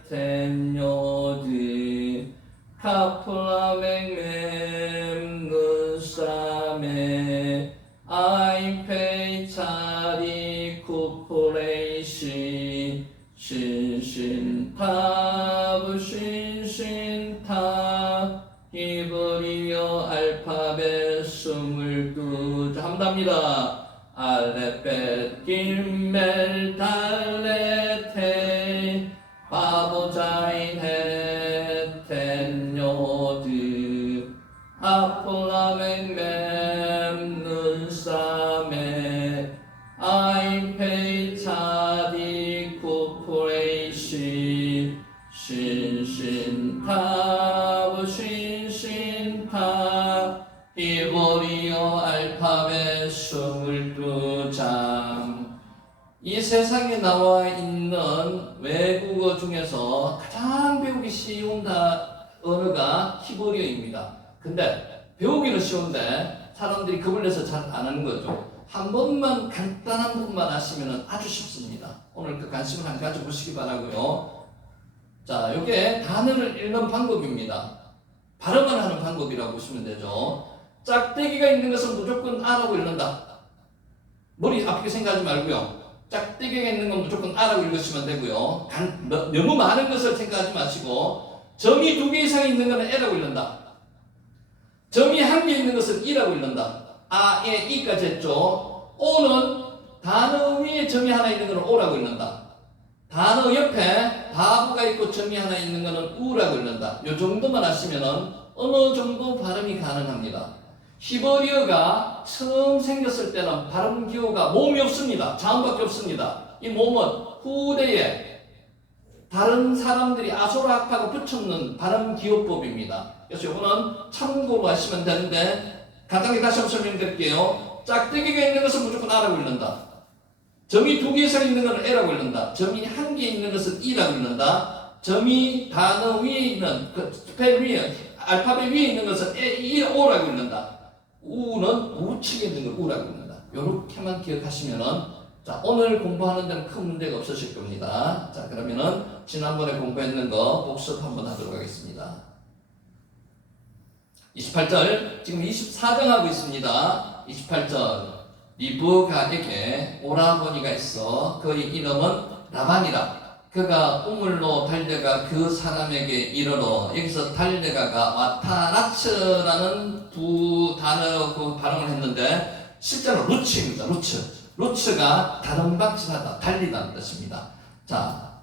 해텐 요지 카플라맹맹 눈싸매 아이페이 차리 쿠프레이시 신신탑 신신탑 히브리어 알파벳 22. 합니다. 알레벳 김멜 달레테 바보자인 헤텐 요드 아플라맹mem눈싸매 아인페이 차디 쿠프레이시 신신탑 신신탑 히브리어 알파벳 22장. 이 세상에 나와 있는 외국어 중에서 가장 배우기 쉬운 언어가 히브리어입니다. 근데 배우기는 쉬운데 사람들이 겁을 내서 잘 안 하는 거죠. 한 번만 간단한 부분만 아시면 아주 쉽습니다. 오늘 그 관심을 한 가져보시기 바라고요. 자, 이게 단어를 읽는 방법입니다. 발음을 하는 방법이라고 보시면 되죠. 짝대기가 있는 것은 무조건 아라고 읽는다. 머리 아프게 생각하지 말고요. 짝대기가 있는 건 무조건 R라고 읽으시면 되고요. 너무 많은 것을 생각하지 마시고 점이 2개 이상 있는 것은 L라고 읽는다. 점이 1개 있는 것은 E라고 읽는다. A, E까지 했죠. O는 단어 위에 점이 하나 있는 것은 O라고 읽는다. 단어 옆에 바보가 있고 점이 하나 있는 것은 U라고 읽는다. 이 정도만 하시면은 어느 정도 발음이 가능합니다. 히브리어가 처음 생겼을 때는 발음 기호가 몸이 없습니다. 자음밖에 없습니다. 이 몸은 후대에 다른 사람들이 아소라학파가 붙였는 발음 기호법입니다. 그래서 이거는 참고로 하시면 되는데 간단히 다시 한번 설명드릴게요. 짝대기가 있는 것은 무조건 R라고 읽는다. 점이 2개 이상 있는 것은 L라고 읽는다. 점이 1개 있는 것은 E라고 읽는다. 점이 단어 위에 있는 스펠 위에 알파벳 위에 있는 것은 O라고 읽는다. 우는 우측에 있는 걸 우라고 읽는다. 이렇게만 기억하시면은 자, 오늘 공부하는 데는 큰 문제가 없으실 겁니다. 자, 그러면은 지난번에 공부했는 거 복습 한번 하도록 하겠습니다. 28절, 지금 24장 하고 있습니다. 28절, 리브가에게 오라버니가 있어 그의 이름은 라반이라. 그가 우물로 달려가 그 사람에게 이르러, 여기서 달려가가 와타라츠라는 두 단어 그 발음을 했는데 실제로 루츠입니다. 루츠가 다름박질하다, 달리다는 뜻입니다. 자,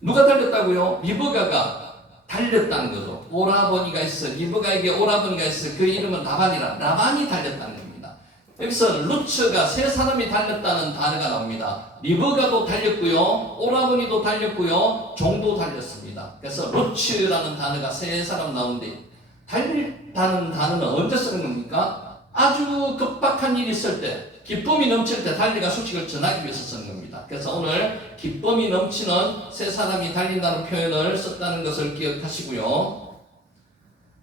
누가 달렸다고요? 리브가가 달렸다는 거죠. 오라버니가 있어, 리브가에게 오라버니가 있어 그 이름은 라반이라. 라반이 달렸다는 겁니다. 여기서 루츠가 세 사람이 달렸다는 단어가 나옵니다. 리브가도 달렸고요, 오라버니도 달렸고요, 종도 달렸습니다. 그래서 루츠라는 단어가 세 사람 나오는데, 달렸다는 단어는 언제 쓰는 겁니까? 아주 급박한 일이 있을 때, 기쁨이 넘칠 때 달리가 소식을 전하기 위해서 쓰는 겁니다. 그래서 오늘 기쁨이 넘치는 세 사람이 달린다는 표현을 썼다는 것을 기억하시고요.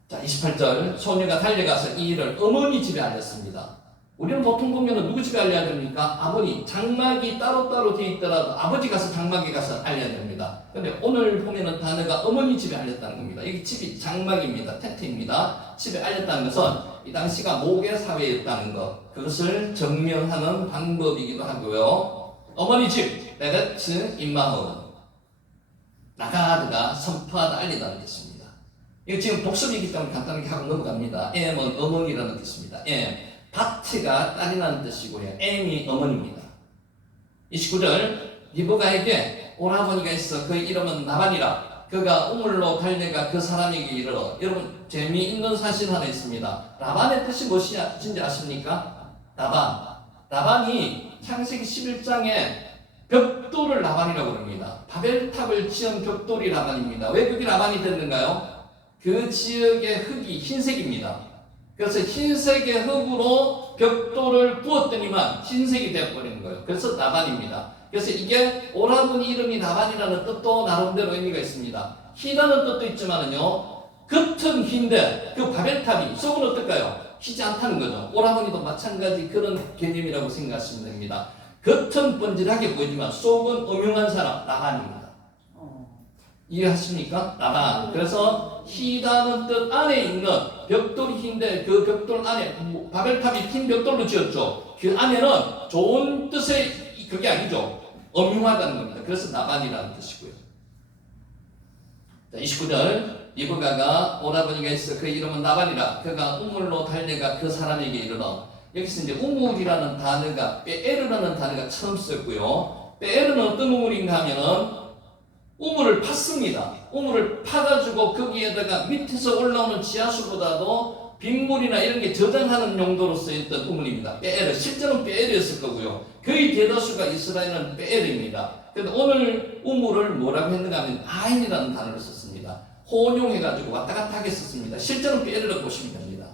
자, 28절, 소녀가 달려가서 이 일을 어머니 집에 알렸습니다. 우리는 보통 보면은 누구 집에 알려야 됩니까? 아버지, 장막이 따로따로 되어 있더라도 아버지 가서 장막에 가서 알려야 됩니다. 근데 오늘 보면은 단어가 어머니 집에 알렸다는 겁니다. 여기 집이 장막입니다. 텐트입니다. 집에 알렸다는 것은 이 당시가 모계 사회였다는 것, 그것을 증명하는 방법이기도 하고요. 어머니 집, 베레츠 임마흐, 나가드가 선포하다 알리다는 뜻입니다. 이거 지금 복습이기 때문에 간단하게 하고 넘어갑니다. M은 어머니라는 뜻입니다. M. 바트가 딸이라는 뜻이고요. M이 어머니입니다. 29절, 리브가에게 오라버니가 있어 그의 이름은 나반이라. 그가 우물로 달려가 그 사람에게 이르러. 여러분, 재미있는 사실 하나 있습니다. 라반의 뜻이 무엇인지 아십니까? 라반이 창세기 11장에 벽돌을 라반이라고 합니다. 바벨탑을 지은 벽돌이 라반입니다. 왜 그게 라반이 됐는가요? 그 지역의 흙이 흰색입니다. 그래서 흰색의 흙으로 벽돌을 부었더니만 흰색이 되어버리는 거예요. 그래서 나반입니다. 그래서 이게 오라버니 이름이 나반이라는 뜻도 나름대로 의미가 있습니다. 희라는 뜻도 있지만은요, 겉은 흰데 그 바벨탑이 속은 어떨까요? 희지 않다는 거죠. 오라버니도 마찬가지 그런 개념이라고 생각하시면 됩니다. 겉은 번질하게 보이지만 속은 음흉한 사람, 나반입니다. 이해하십니까? 나반. 그래서 희다는 뜻 안에 있는 벽돌이 흰데 그 벽돌 안에 바벨탑이 흰 벽돌로 지었죠. 그 안에는 좋은 뜻의 그게 아니죠. 엄흉하다는 겁니다. 그래서 나반이라는 뜻이고요. 자, 29절, 리브가가 오라버니가 있어 그 이름은 나반이라. 그가 우물로 달려가 그 사람에게 이르러. 여기서 이제 우물이라는 단어가 베에르라는 단어가 처음 썼고요. 베에르는 어떤 우물인가 하면은 우물을 팠습니다. 우물을 파가지고 거기에다가 밑에서 올라오는 지하수보다도 빗물이나 이런 게 저장하는 용도로 쓰였던 우물입니다. 베에르, 실제로는 베에르였을 거고요. 거의 대다수가 이스라엘은 베에르입니다. 그런데 오늘 우물을 뭐라고 했는가 하면 아인이라는 단어를 썼습니다. 혼용해가지고 왔다 갔다 하게 썼습니다. 실제로는 베에르라고 보시면 됩니다.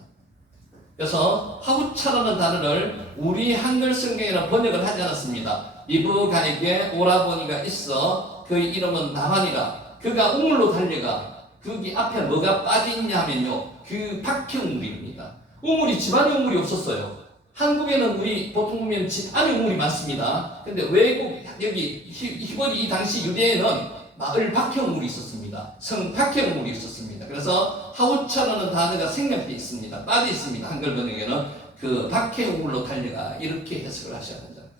그래서 하우차라는 단어를 우리 한글 성경에는 번역을 하지 않았습니다. 리브가에게 오라버니가 있어 그의 이름은 나반이라. 그가 우물로 달려가. 거기 앞에 뭐가 빠져있냐 하면요, 그 박혀우물입니다. 우물이 집안에 우물이 없었어요. 한국에는 우리 보통 보면 집안에 우물이 많습니다. 근데 외국 여기 히브리 이 당시 유대에는 마을 박혀우물이 있었습니다. 성 박혀우물이 있었습니다. 그래서 하우차라는 단어가 생략되어 있습니다. 빠져 있습니다. 한글 번역에는 그 박혀우물로 달려가 이렇게 해석을 하셔야 된다는 거죠.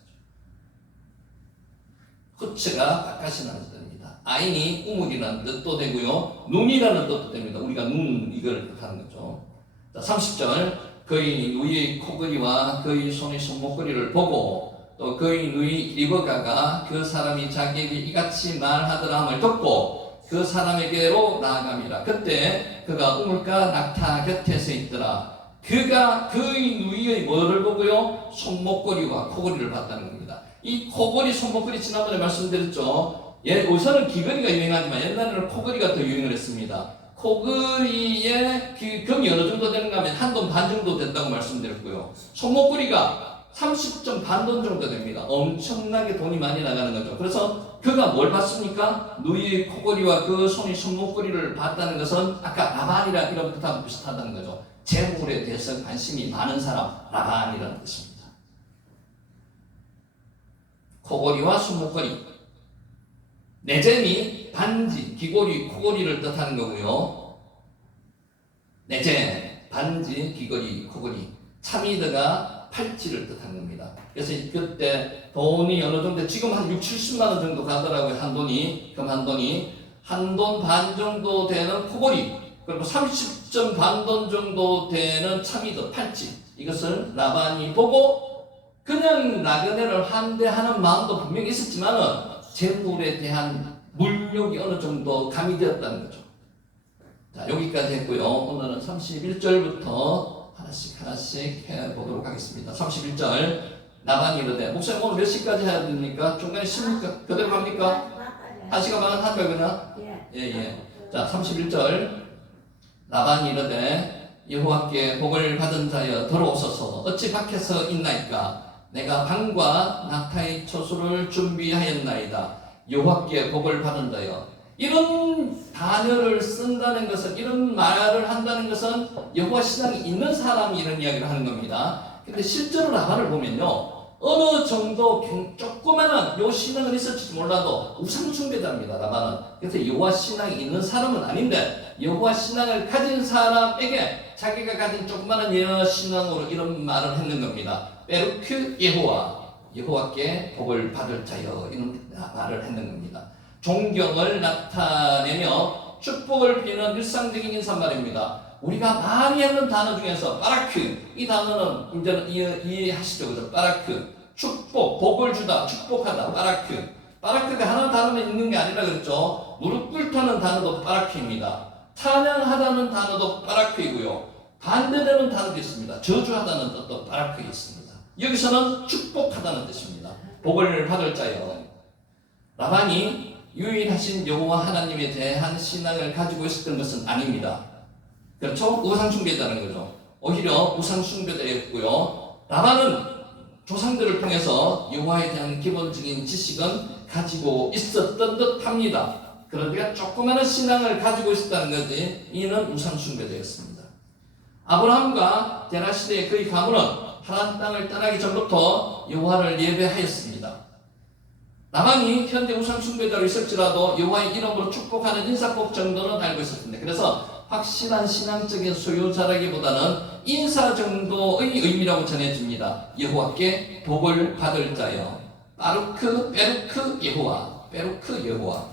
후츠가 바깥이라는 뜻입니다. 아인이 우물이라는 뜻도 되고요. 눈이라는 뜻도 됩니다. 우리가 눈 이걸 뜻하는 거죠. 자, 30절 그의 누이의 코걸이와 그의 손의 손목걸이를 보고 또 그의 누이 리버가가 그 사람이 자기에게 이같이 말하더라 함을 듣고 그 사람에게로 나아갑니다. 그때 그가 우물가 낙타 곁에 서 있더라. 그가 그의 누이의 뭐를 보고요? 손목걸이와 코걸이를 봤다는 겁니다. 이 코걸이, 손목걸이 지난번에 말씀드렸죠. 우선은 귀걸이가 유행하지만 옛날에는 코걸이가 더 유행을 했습니다. 코걸이의 그 금이 어느 정도 되는가 하면 한 돈 반 정도 된다고 말씀드렸고요. 손목걸이가 30점 반 돈 정도 됩니다. 엄청나게 돈이 많이 나가는 거죠. 그래서 그가 뭘 봤습니까? 누이의 코걸이와 그 손이 손목걸이를 봤다는 것은 아까 라반이라 이런 뜻하고 비슷하다는 거죠. 재물에 대해서 관심이 많은 사람, 라반이라는 뜻입니다. 코걸이와 손목걸이. 내잼이 반지, 귀걸이, 코걸이를 뜻하는 거고요. 내잼, 반지, 귀걸이, 코걸이. 차미드가 팔찌를 뜻하는 겁니다. 그래서 그때 돈이 어느 정도, 지금 한 6, 70만 원 정도 가더라고요. 한 돈이, 금 한 돈이. 한 돈 반 정도 되는 코걸이, 그리고 30점 반 돈 정도 되는 차미드, 팔찌. 이것을 라반이 보고 그냥 나그네를 환대하는 마음도 분명히 있었지만은 재물에 대한 물욕이 어느 정도 가미되었다는 거죠. 자, 여기까지 했고요. 오늘은 31절부터 하나씩 해보도록 하겠습니다. 31절 라반이 이르되 목사님 오늘 몇 시까지 해야 됩니까? 중간에 쉽니까? 그대로 갑니까? 1시간 반 할까요 그냥? 예. 자, 31절 라반이 이르되 여호와께 복을 받은 자여 들어오소서. 어찌 밖에서 있나이까? 내가 방과 낙타의 처소를 준비하였나이다. 여호와께 복을 받은 자여. 이런 단어를 쓴다는 것은, 이런 말을 한다는 것은 여호와 신앙이 있는 사람이 이런 이야기를 하는 겁니다. 근데 실제로 라반을 보면요, 어느 정도 조그마한 요 신앙은 있을지 몰라도 우상 숭배자입니다. 라반은. 그래서 여호와 신앙이 있는 사람은 아닌데 여호와 신앙을 가진 사람에게 자기가 가진 조그마한 신앙으로 이런 말을 했는 겁니다. 베르크 여호와, 여호와께 복을 받을 자여, 이런 말을 했는 겁니다. 존경을 나타내며 축복을 비는 일상적인 인사말입니다. 우리가 많이 하는 단어 중에서 바라크, 이 단어는 이제는 이해하시죠? 그죠? 바라크, 축복, 복을 주다, 축복하다, 바라크. 바라크가 하나 단어만 있는 게 아니라 그랬죠. 무릎 꿇다는 단어도 바라크입니다. 찬양하다는 단어도 바라크이고요. 반대되는 단어도 있습니다. 저주하다는 뜻도 바라크에 있습니다. 여기서는 축복하다는 뜻입니다. 복을 받을 자여. 라반이 유일하신 여호와 하나님에 대한 신앙을 가지고 있었던 것은 아닙니다. 그렇죠? 우상숭배자는 거죠. 오히려 우상숭배자였고요. 라반은 조상들을 통해서 여호와에 대한 기본적인 지식은 가지고 있었던 듯합니다. 그런데 조그마한 신앙을 가지고 있었다는 거지, 이는 우상숭배자였습니다. 아브라함과 게라 시대의 그의 가문은 하란 땅을 떠나기 전부터 여호와를 예배하였습니다. 라반이 현대 우상숭배자로 있을지라도 여호와의 이름으로 축복하는 인사법 정도는 알고 있었는데, 그래서 확실한 신앙적인 소유자라기보다는 인사 정도의 의미라고 전해집니다. 여호와께 복을 받을 자여. 바루크, 베루크 여호와, 베루크 여호와.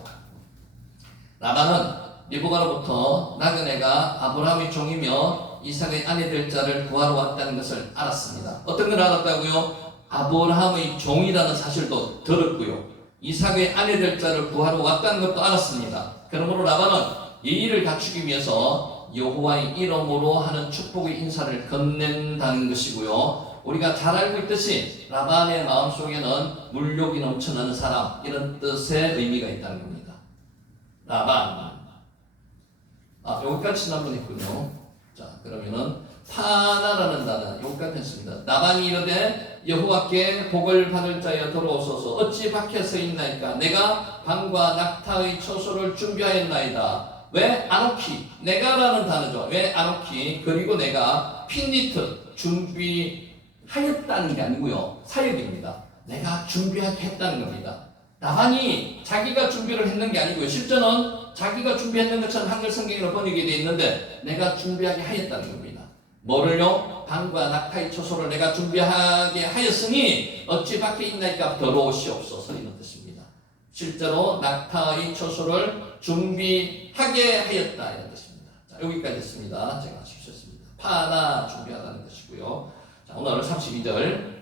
라반은 리브가로부터 나그네가 아브라함의 종이며 이삭의 아내 될 자를 구하러 왔다는 것을 알았습니다. 어떤 걸 알았다고요? 아브라함의 종이라는 사실도 들었고요. 이삭의 아내 될 자를 구하러 왔다는 것도 알았습니다. 그러므로 라반은 예의를 갖추기 위해서 여호와의 이름으로 하는 축복의 인사를 건넨다는 것이고요. 우리가 잘 알고 있듯이 라반의 마음속에는 물욕이 넘쳐나는 사람, 이런 뜻의 의미가 있다는 겁니다. 라반. 여기까지 지난번 했군요. 자, 그러면은 파나라는 단어 여기까지 했습니다. 라반이 이르되 여호와께 복을 받을 자여 들어오소서. 어찌 밖에서 있나이까? 내가 방과 낙타의 처소를 준비하였나이다. 왜 아노키? 내가라는 단어죠. 왜 아노키? 그리고 내가 핀니트, 준비하였다는 게 아니고요. 사역입니다. 내가 준비하게 했다는 겁니다. 라반이 자기가 준비를 했는 게 아니고요. 실제는 자기가 준비했는 것처럼 한글 성경으로 번역이 되어 있는데 내가 준비하게 하였다는 겁니다. 뭐를요? 방과 낙타의 처소를 내가 준비하게 하였으니 어찌 밖에 있나이까? 들어오시옵소서, 이런 뜻입니다. 실제로 낙타의 처소를 준비하게 하였다 이런 뜻입니다. 자, 여기까지 했습니다. 제가 마치겠습니다. 파나 준비하다는 것이고요. 자, 오늘 32절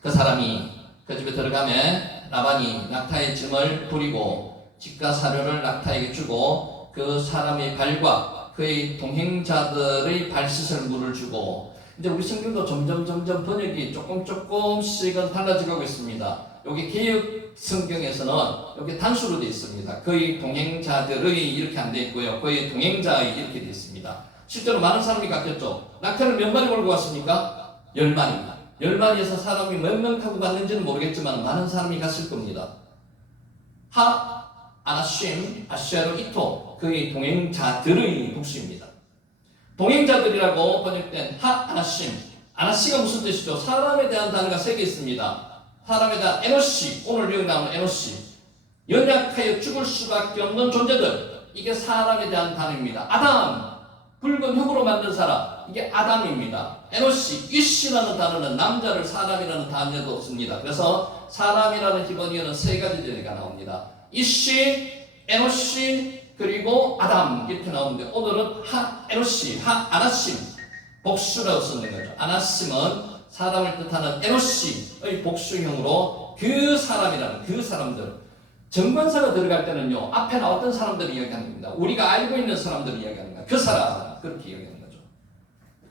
그 사람이 그 집에 들어가매 라반이 낙타의 짐을 부리고 집과 사료를 낙타에게 주고 그 사람의 발과 그의 동행자들의 발 씻을 물을 주고 이제 우리 성경도 점점 번역이 조금씩은 달라지고 있습니다. 여기 개역 성경에서는 여기 단수로 되어 있습니다. 그의 동행자들의 이렇게 안 되어 있고요. 그의 동행자의 이렇게 되어 있습니다. 실제로 많은 사람이 갔겠죠. 낙타를 몇 마리 몰고 왔습니까? 10마리. 10마리에서 사람이 몇 명 타고 갔는지는 모르겠지만 많은 사람이 갔을 겁니다. 아나심, 아쉐로 이토 그의 동행자들의 복수입니다. 동행자들이라고 번역된 아나심, 아나시가 무슨 뜻이죠? 사람에 대한 단어가 3개 있습니다. 사람에 대한 에너시, 오늘 여기 나오는 에너시, 연약하여 죽을 수밖에 없는 존재들, 이게 사람에 대한 단어입니다. 아담, 붉은 흙으로 만든 사람, 이게 아담입니다. 에노시, 이시라는 단어는 남자를 사람이라는 단어도 없습니다. 그래서 사람이라는 히브리어는 3가지 단어가 나옵니다. 이시, 에노시, 그리고 아담 이렇게 나오는데 오늘은 에노시, 아나심, 복수라고 쓰는 거죠. 아나심은 사람을 뜻하는 에노시의 복수형으로 그 사람이라는 그 사람들. 정관사가 들어갈 때는요, 앞에 나왔던 사람들을 이야기하는 겁니다. 우리가 알고 있는 사람들을 이야기하는 거야. 그 사람, 그렇게 이야기하는 거죠.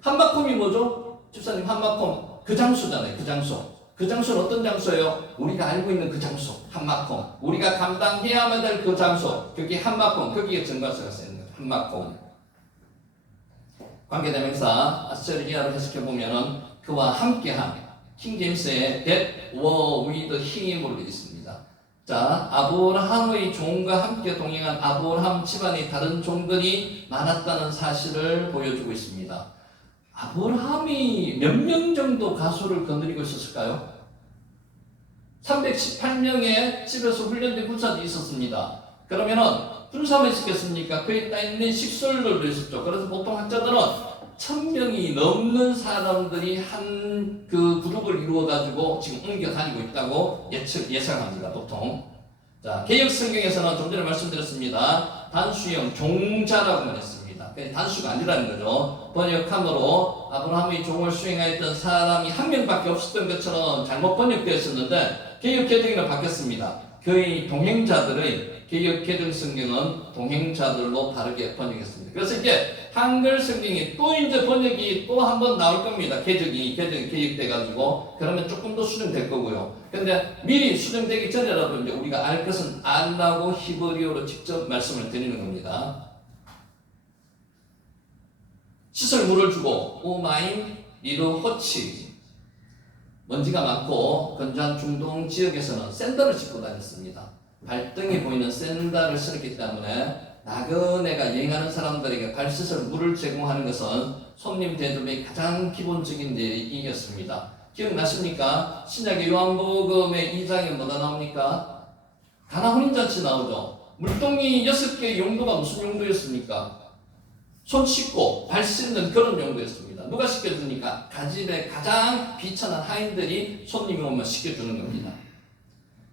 한마콤이 뭐죠? 집사님, 한마콤, 그 장소잖아요. 그 장소. 그 장소는 어떤 장소예요? 우리가 알고 있는 그 장소, 한마콤. 우리가 감당해야만 될 그 장소, 그게 한마콤. 거기에 정관사가 쓰이는 거죠. 한마콤. 관계대명사, 아세리아로 해석해보면은 그와 함께함. 킹제임스의 that were with him으로 되어 있습니다. 자, 아브라함의 종과 함께 동행한 아브라함 집안의 다른 종들이 많았다는 사실을 보여주고 있습니다. 아브라함이 몇 명 정도 가수를 거느리고 있었을까요? 318명의 집에서 훈련된 군사들이 있었습니다. 그러면은 군사만 있었겠습니까? 그에 따있는 식솔들도 있었죠. 그래서 보통 학자들은 1000명이 넘는 사람들이 한 그 그룹을 이루어가지고 지금 옮겨 다니고 있다고 예상합니다, 보통. 자, 개역 성경에서는 좀 전에 말씀드렸습니다. 단수형 종자라고만 했습니다. 단수가 아니라는 거죠. 번역함으로 아브라함의 종을 수행하였던 사람이 한 명밖에 없었던 것처럼 잘못 번역되어 있었는데 개역 개정으로 바뀌었습니다. 그의 동행자들의 개역 개정 성경은 동행자들로 다르게 번역했습니다. 그래서 이게 한글 성경이 또 이제 번역이 또 한 번 나올 겁니다. 개정이 개역돼가지고 그러면 조금 더 수정될 거고요. 근데 미리 수정되기 전에라도 이제 우리가 알 것은 알라고 히브리어로 직접 말씀을 드리는 겁니다. 씻을 물을 주고 우마인 리루 호치 먼지가 많고 건조한 중동 지역에서는 샌들을 신고 다녔습니다. 발등에 보이는 샌들을 신었기 때문에 나그네가 여행하는 사람들에게 발 씻을 물을 제공하는 것은 손님 대접의 가장 기본적인 내용이었습니다. 기억나십니까? 신약의 요한복음의 2장에 뭐가 나옵니까? 가나 혼인잔치 나오죠. 물동이 6개의 용도가 무슨 용도였습니까? 손 씻고 발 씻는 그런 용도였습니다. 누가 씻겨줍니까? 가집에 가장 비천한 하인들이 손님이 오면 씻겨주는 겁니다.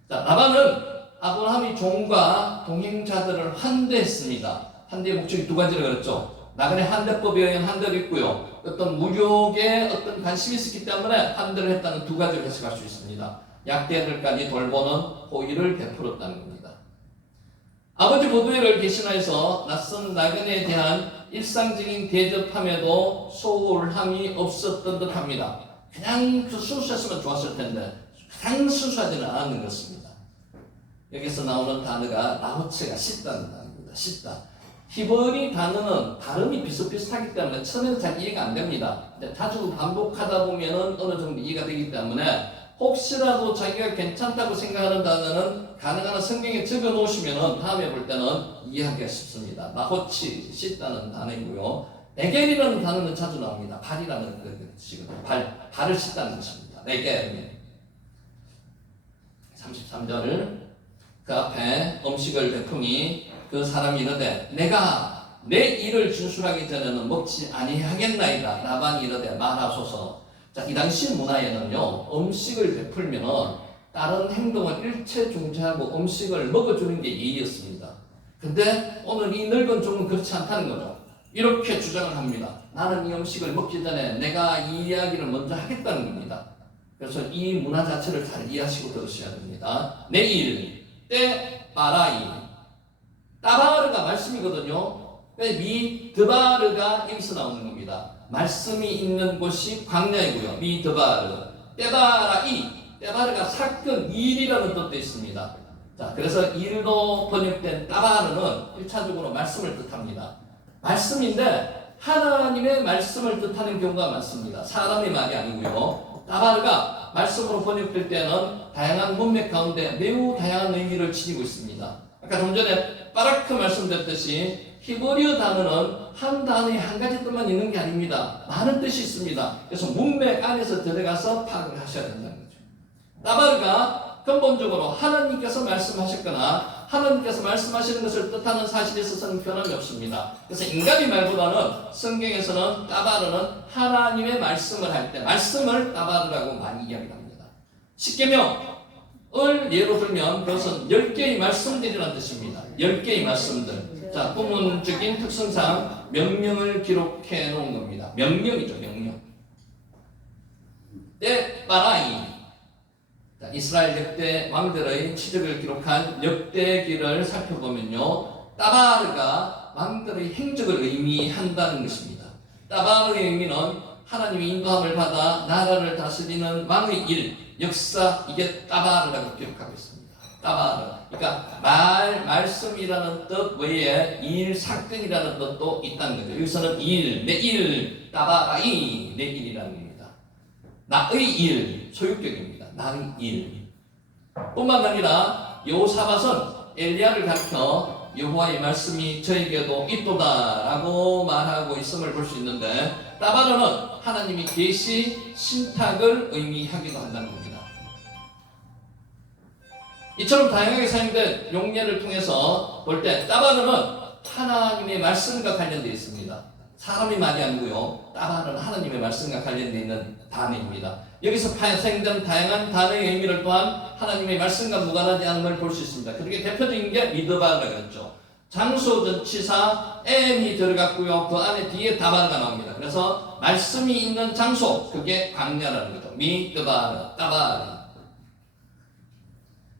자, 라반은 아브라함이 종과 동행자들을 환대했습니다. 환대의 목적이 2가지를 그랬죠. 나그네 환대법에 의한 환대도 있고요. 어떤 무역에 어떤 관심이 있었기 때문에 환대를 했다는 2가지를 해석할 수 있습니다. 약대들까지 돌보는 호의를 베풀었다는 겁니다. 아버지 보두엘을 계신하여서 낯선 나그네에 대한 일상적인 대접함에도 소홀함이 없었던 듯합니다. 그냥 그 순수했으면 좋았을 텐데 그냥 순수하지는 않았는 것입니다. 여기서 나오는 단어가 라호체가 씻다는 단어입니다. 씻다. 히브리 단어는 발음이 비슷비슷하기 때문에 처음에는 잘 이해가 안 됩니다. 근데 자주 반복하다 보면은 어느 정도 이해가 되기 때문에 혹시라도 자기가 괜찮다고 생각하는 단어는 가능한 성경에 적어 놓으시면은 다음에 볼 때는 이해하기가 쉽습니다. 라호치, 씻다는 단어이고요. 레겔이라는 단어는 자주 나옵니다. 발이라는 뜻이거든요. 발을 씻다는 것입니다. 레겔. 33절 그 앞에 음식을 베푸니 그 사람이 이르되 내가 내 일을 준수하기 전에는 먹지 아니하겠나이다. 라반이 이르되 말하소서. 자, 이 당시 문화에는요 음식을 베풀면은 다른 행동을 일체 중지하고 음식을 먹어주는 게 예의였습니다. 근데 오늘 이 늙은 종은 그렇지 않다는 거죠. 이렇게 주장을 합니다. 나는 이 음식을 먹기 전에 내가 이 이야기를 먼저 하겠다는 겁니다. 그래서 이 문화 자체를 잘 이해하시고 들으셔야 됩니다. 내일, 때, 빠라이. 따바르가 말씀이거든요. 미, 드바르가 여기서 나오는 겁니다. 말씀이 있는 곳이 광야이고요. 미, 드바르. 때바라이. 때바르가 사건, 일이라는 뜻도 있습니다. 자, 그래서 일로 번역된 따바르는 1차적으로 말씀을 뜻합니다. 말씀인데 하나님의 말씀을 뜻하는 경우가 많습니다. 사람의 말이 아니고요. 따바르가 말씀으로 번역될 때는 다양한 문맥 가운데 매우 다양한 의미를 지니고 있습니다. 아까 좀 전에 빠라크 말씀드렸듯이 히브리어 단어는 한 단어에 한 가지 뜻만 있는 게 아닙니다. 많은 뜻이 있습니다. 그래서 문맥 안에서 들어가서 파악을 하셔야 된다는 거죠. 따바르가 근본적으로 하나님께서 말씀하셨거나 하나님께서 말씀하시는 것을 뜻하는 사실에 있어서는 변함이 없습니다. 그래서 인간의 말보다는 성경에서는 따바르는 하나님의 말씀을 할 때 말씀을 따바르라고 많이 이야기합니다. 십계명을 예로 들면 그것은 10개의 말씀들이라는 뜻입니다. 10개의 말씀들. 자, 부문적인 특성상 명령을 기록해 놓은 겁니다. 명령이죠, 명령. 때 빠라이. 이스라엘 역대 왕들의 치적을 기록한 역대기를 살펴보면요, 따바르가 왕들의 행적을 의미한다는 것입니다. 따바르의 의미는 하나님의 인도함을 받아 나라를 다스리는 왕의 일, 역사, 이게 따바르라고 기록하고 있습니다. 따바르. 그러니까 말씀이라는 뜻 외에 일, 사건이라는 뜻도 있다는 거죠. 여기서는 일, 내 일, 따바라이, 내 일이라는 겁니다. 나의 일, 소유격입니다. 나의 일. 뿐만 아니라 여호사밧은 엘리야를 가르쳐 여호와의 말씀이 저에게도 있도다라고 말하고 있음을 볼 수 있는데, 따바르는 하나님이 계시, 신탁을 의미하기도 한다는 겁니다. 이처럼 다양하게 사용된 용례를 통해서 볼 때 따바르는 하나님의 말씀과 관련되어 있습니다. 사람이 말이 아니고요, 따바르는 하나님의 말씀과 관련되어 있는 단어입니다. 여기서 사용되는 다양한 단어의 의미를 또한 하나님의 말씀과 무관하지 않음을 볼 수 있습니다. 그렇게 대표적인 게 미드바르라고 했죠. 장소 전치사 M이 들어갔고요, 그 안에 뒤에 다바르가 나옵니다. 그래서 말씀이 있는 장소, 그게 광야라는 거죠. 미드바르, 따바르.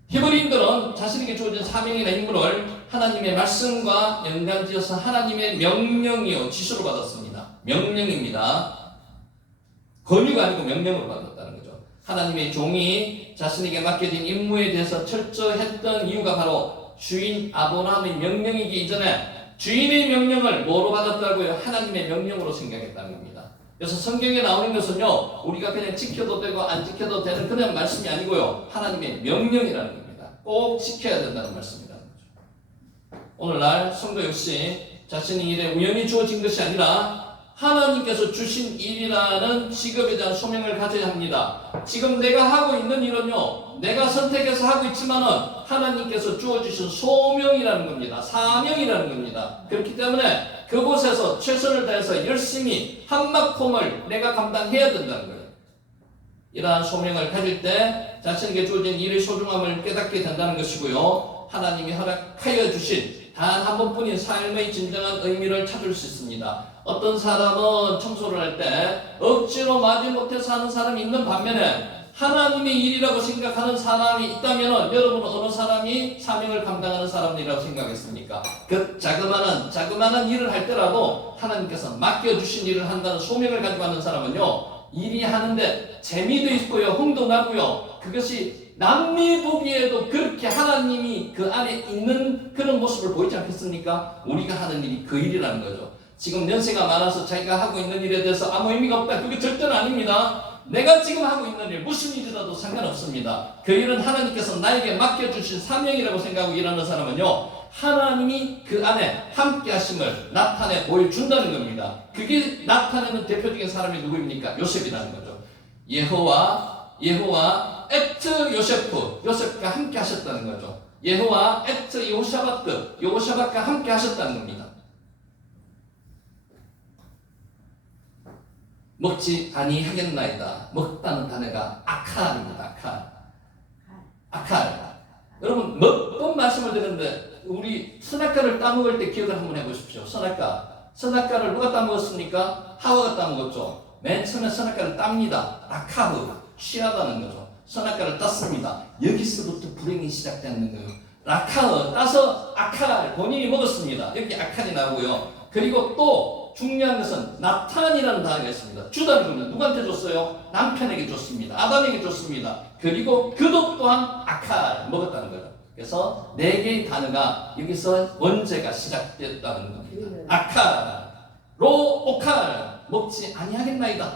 히브리인들은 자신에게 주어진 사명이나 임무를 하나님의 말씀과 연관지어서 하나님의 명령이요, 지시로 받았습니다. 명령입니다. 권유가 아니고 명령으로 받았다는 거죠. 하나님의 종이 자신에게 맡겨진 임무에 대해서 철저했던 이유가 바로 주인 아브라함의 명령이기 이전에 주인의 명령을 뭐로 받았다고요? 하나님의 명령으로 생각했다는 겁니다. 그래서 성경에 나오는 것은요, 우리가 그냥 지켜도 되고 안 지켜도 되는 그냥 말씀이 아니고요, 하나님의 명령이라는 겁니다. 꼭 지켜야 된다는 말씀이라는 거죠. 오늘날 성도 역시 자신의 일에 우연히 주어진 것이 아니라 하나님께서 주신 일이라는 직업에 대한 소명을 가져야 합니다. 지금 내가 하고 있는 일은요, 내가 선택해서 하고 있지만은 하나님께서 주어주신 소명이라는 겁니다. 사명이라는 겁니다. 그렇기 때문에 그곳에서 최선을 다해서 열심히 한 만큼을 내가 감당해야 된다는 거예요. 이러한 소명을 가질 때 자신에게 주어진 일의 소중함을 깨닫게 된다는 것이고요, 하나님이 허락하여 주신 단 한 번뿐인 삶의 진정한 의미를 찾을 수 있습니다. 어떤 사람은 청소를 할 때 억지로 마지못해서 하는 사람이 있는 반면에 하나님의 일이라고 생각하는 사람이 있다면 여러분은 어느 사람이 사명을 감당하는 사람이라고 생각했습니까? 그 자그마한 일을 할 때라도 하나님께서 맡겨주신 일을 한다는 소명을 가지고 하는 사람은요, 일이 하는데 재미도 있고요, 흥도 나고요, 그것이 남이 보기에도 그렇게 하나님이 그 안에 있는 그런 모습을 보이지 않겠습니까? 우리가 하는 일이 그 일이라는 거죠. 지금 연세가 많아서 자기가 하고 있는 일에 대해서 아무 의미가 없다, 그게 절대는 아닙니다. 내가 지금 하고 있는 일, 무슨 일이라도 상관없습니다. 그 일은 하나님께서 나에게 맡겨주신 사명이라고 생각하고 일하는 사람은요, 하나님이 그 안에 함께 하심을 나타내 보여준다는 겁니다. 그게 나타내는 대표적인 사람이 누구입니까? 요셉이라는 거죠. 여호와 에트 요셉과 함께 하셨다는 거죠. 여호와 에트 여호샤밧과 함께 하셨다는 겁니다. 먹지 아니하겠나이다. 먹다는 단어가 아칼입니다. 아칼. 아칼. 여러분 몇 번 말씀을 드렸는데 우리 선악과를 따먹을 때 기억을 한번 해보십시오. 선악과를 누가 따먹었습니까? 하와가 따먹었죠. 맨 처음에 선악과를 땁니다. 아카흐, 취하다는 거죠. 선악과를 땄습니다. 여기서부터 불행이 시작되는 거예요. 라카흐 따서 아칼 본인이 먹었습니다. 여기 아칼이 나오고요. 그리고 또 중요한 것은 나탄이라는 단어가 있습니다. 주다는 누구한테 줬어요? 남편에게 줬습니다. 아담에게 줬습니다. 그리고 그도 또한 아칼 먹었다는 거죠. 그래서 네 개의 단어가 여기서 원죄가 시작됐다는 겁니다. 아칼, 오칼 먹지 아니하겠나이다.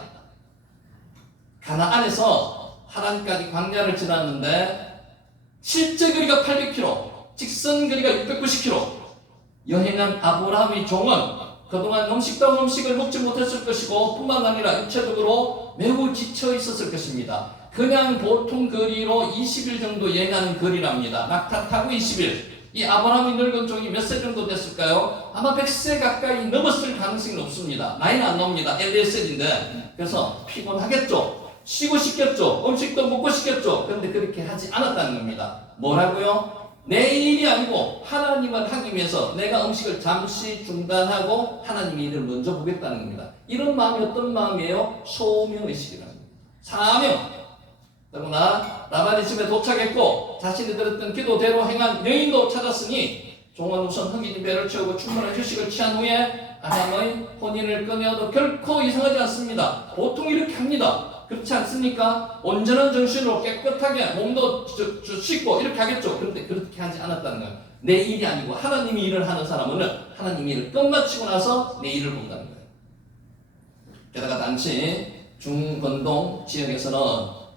가나안에서 하란까지 광야를 지났는데 실제 거리가 800km, 직선 거리가 690km. 여행한 아브라함의 종은 그동안 음식다운 음식을 먹지 못했을 것이고 뿐만 아니라 육체적으로 매우 지쳐 있었을 것입니다. 그냥 보통 거리로 20일 정도 여행하는 거리랍니다. 낙타 타고 20일. 이 아브라함이 늙은 종이 몇 세 정도 됐을까요? 아마 100세 가까이 넘었을 가능성이 높습니다. 나이는 안 나옵니다. 엘리에셀인데. 그래서 피곤하겠죠. 쉬고 싶겠죠. 음식도 먹고 싶겠죠. 그런데 그렇게 하지 않았다는 겁니다. 뭐라고요? 내 일이 아니고 하나님을 하기 위해서 내가 음식을 잠시 중단하고 하나님의 일을 먼저 보겠다는 겁니다. 이런 마음이 어떤 마음이에요? 소명의식이라는 겁니다. 사명. 그러나 라반의 집에 도착했고 자신이 들었던 기도대로 행한 여인도 찾았으니 종은 우선 흑인 배를 채우고 충분한 휴식을 취한 후에 아담의 혼인을 꺼내어도 결코 이상하지 않습니다. 보통 이렇게 합니다. 그렇지 않습니까? 온전한 정신으로 깨끗하게 몸도 씻고 이렇게 하겠죠. 그런데 그렇게 하지 않았다는 거예요. 내 일이 아니고 하나님이 일을 하는 사람은 하나님이 일을 끝마치고 나서 내 일을 본다는 거예요. 게다가 당시 중건동 지역에서는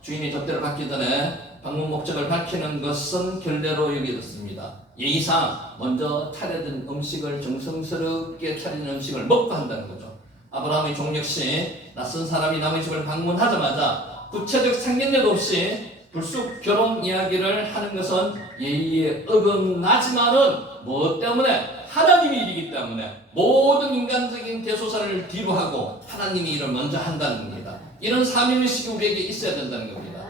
주인이 접대를 받기 전에 방문 목적을 밝히는 것은 결례로 여겨졌습니다. 예의상 먼저 차려진 음식을 정성스럽게 차린 음식을 먹고 한다는 거죠. 아브라함의 종 역시 낯선 사람이 남의 집을 방문하자마자 구체적 상견례도 없이 불쑥 결혼 이야기를 하는 것은 예의에 어긋나지만은 뭐 때문에? 하나님의 일이기 때문에 모든 인간적인 대소사를 뒤로 하고 하나님의 일을 먼저 한다는 겁니다. 이런 사명의식이 우리에게 있어야 된다는 겁니다.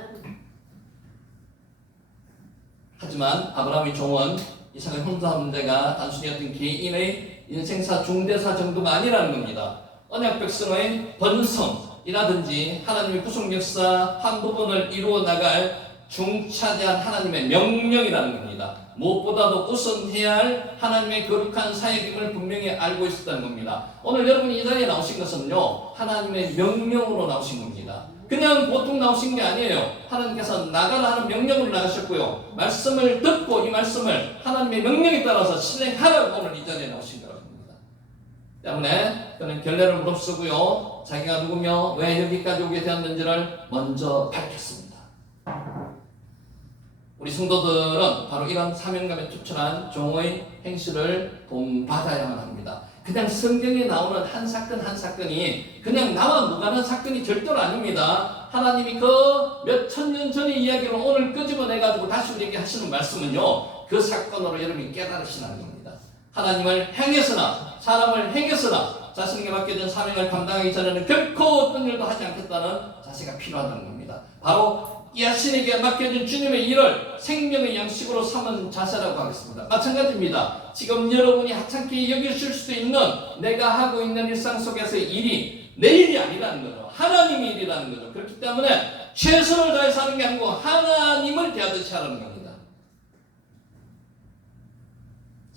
하지만 아브라함의 종은 이삭의 혼자 문제가 단순히 어떤 개인의 인생사 중대사 정도가 아니라는 겁니다. 언약 백성의 번성이라든지 하나님의 구속 역사 한 부분을 이루어 나갈 중차대한 하나님의 명령이라는 겁니다. 무엇보다도 우선해야 할 하나님의 거룩한 사역임을 분명히 알고 있었다는 겁니다. 오늘 여러분이 이 자리에 나오신 것은요, 하나님의 명령으로 나오신 겁니다. 그냥 보통 나오신 게 아니에요. 하나님께서 나가라 하는 명령으로 나가셨고요. 말씀을 듣고 이 말씀을 하나님의 명령에 따라서 실행하라고 오늘 이 자리에 나오신 거라고 합니다. 때문에 그는 결례를 무릅쓰고요. 자기가 누구며 왜 여기까지 오게 되었는지를 먼저 밝혔습니다. 우리 성도들은 바로 이런 사명감에 투철한 종의 행실을 본받아야만 합니다. 그냥 성경에 나오는 한 사건 한 사건이 그냥 나와 무관한 사건이 절대로 아닙니다. 하나님이 그 몇 천 년 전의 이야기를 오늘 끄집어내가지고 다시 우리에게 하시는 말씀은요, 그 사건으로 여러분이 깨달으시라는 겁니다. 하나님을 향해서나 사람을 행해서나 자신에게 맡겨진 사명을 감당하기 전에는 결코 어떤 일도 하지 않겠다는 자세가 필요하다는 겁니다. 바로 자신에게 맡겨진 주님의 일을 생명의 양식으로 삼은 자세라고 하겠습니다. 마찬가지입니다. 지금 여러분이 하찮게 여기실 수도 있는 내가 하고 있는 일상 속에서의 일이 내 일이 아니라는 거죠. 하나님의 일이라는 거죠. 그렇기 때문에 최선을 다해서 하는 게 아니고 하나님을 대하듯이 하라는 겁니다.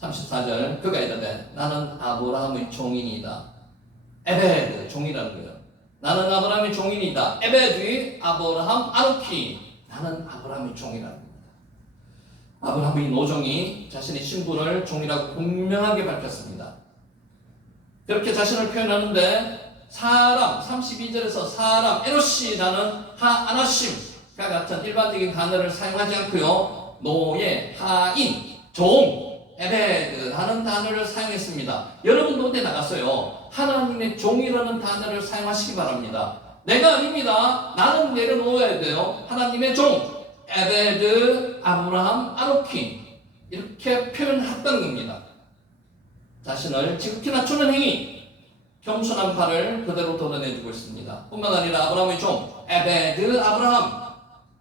34절 그가 이르되 나는 아브라함의 종이니이다. 에베드 종이라는 거예요. 나는 아브라함의 종이니이다. 에베드 아브라함 아노키 나는 아브라함의 종이라는 겁니다. 아브라함의 노종이 자신의 신분을 종이라고 분명하게 밝혔습니다. 그렇게 자신을 표현하는데 사람 32절에서 사람 에노시라는 하아나심과 같은 일반적인 단어를 사용하지 않고요. 노예, 하인, 종 에베드라는 단어를 사용했습니다. 여러분도 어디 나갔어요? 하나님의 종이라는 단어를 사용하시기 바랍니다. 내가 아닙니다. 나는 내려놓아야 돼요. 하나님의 종 에베드 아브라함 아노키 이렇게 표현했다는 겁니다. 자신을 지극히 낮추는 행위, 겸손한 팔을 그대로 드러내주고 있습니다. 뿐만 아니라 아브라함의 종 에베드 아브라함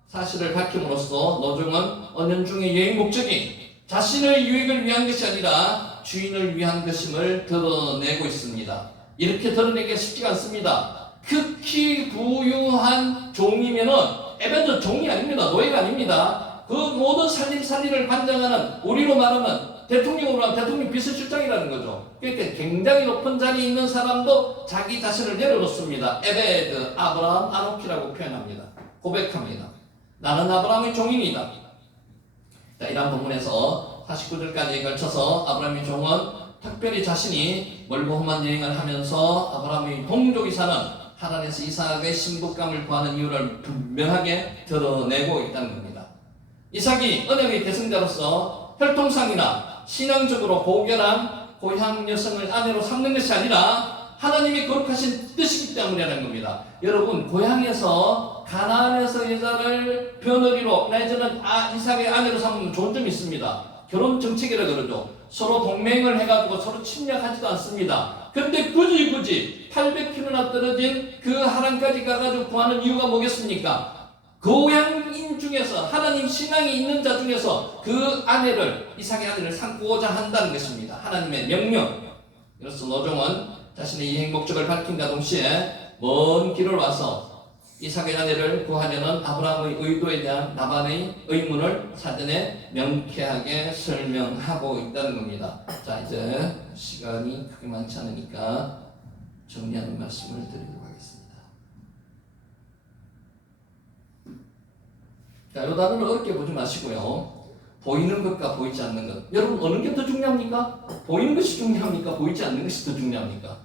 사실을 밝힘으로써 노종은 은연중의 여행 목적이 자신의 유익을 위한 것이 아니라 주인을 위한 것임을 드러내고 있습니다. 이렇게 드러내기가 쉽지가 않습니다. 극히 부유한 종이면은 에베드 종이 아닙니다. 노예가 아닙니다. 그 모든 살림살이를 관장하는, 우리로 말하면 대통령으로 하면 대통령 비서실장이라는 거죠. 그러니까 굉장히 높은 자리에 있는 사람도 자기 자신을 내려놓습니다. 에베드, 아브라함, 아노키라고 표현합니다. 고백합니다. 나는 아브라함의 종인이다. 자, 이러한 본문에서 49절까지에 걸쳐서 아브라함의 종은 특별히 자신이 멀고 험한 여행을 하면서 아브라함의 동족이 사는 하란에서 이삭의 신부감을 구하는 이유를 분명하게 드러내고 있다는 겁니다. 이삭이 언약의 계승자로서 혈통상이나 신앙적으로 고결한 고향 여성을 아내로 삼는 것이 아니라 하나님이 거룩하신 뜻이기 때문이라는 겁니다. 여러분, 고향에서 가나안에서 여자를 며느리로 내지는 이삭의 아내로 삼으면 좋은 점이 있습니다. 결혼 정책이라 그러죠. 서로 동맹을 해가지고 서로 침략하지도 않습니다. 근데 굳이 800km나 떨어진 그 하란까지 가가지고 구하는 이유가 뭐겠습니까? 고향인 중에서 하나님 신앙이 있는 자 중에서 그 아내를, 이삭의 아내를 삼고자 한다는 것입니다. 하나님의 명령. 그래서 노종은 자신의 여행 목적을 밝힌과 동시에 먼 길을 와서 이삭의 아내를 구하려는 아브라함의 의도에 대한 라반의 의문을 사전에 명쾌하게 설명하고 있다는 겁니다. 자, 이제 시간이 그렇게 많지 않으니까 정리하는 말씀을 드리도록 하겠습니다. 자, 이 단어를 어렵게 보지 마시고요. 보이는 것과 보이지 않는 것. 여러분, 어느 게 더 중요합니까? 보이는 것이 중요합니까? 보이지 않는 것이 더 중요합니까?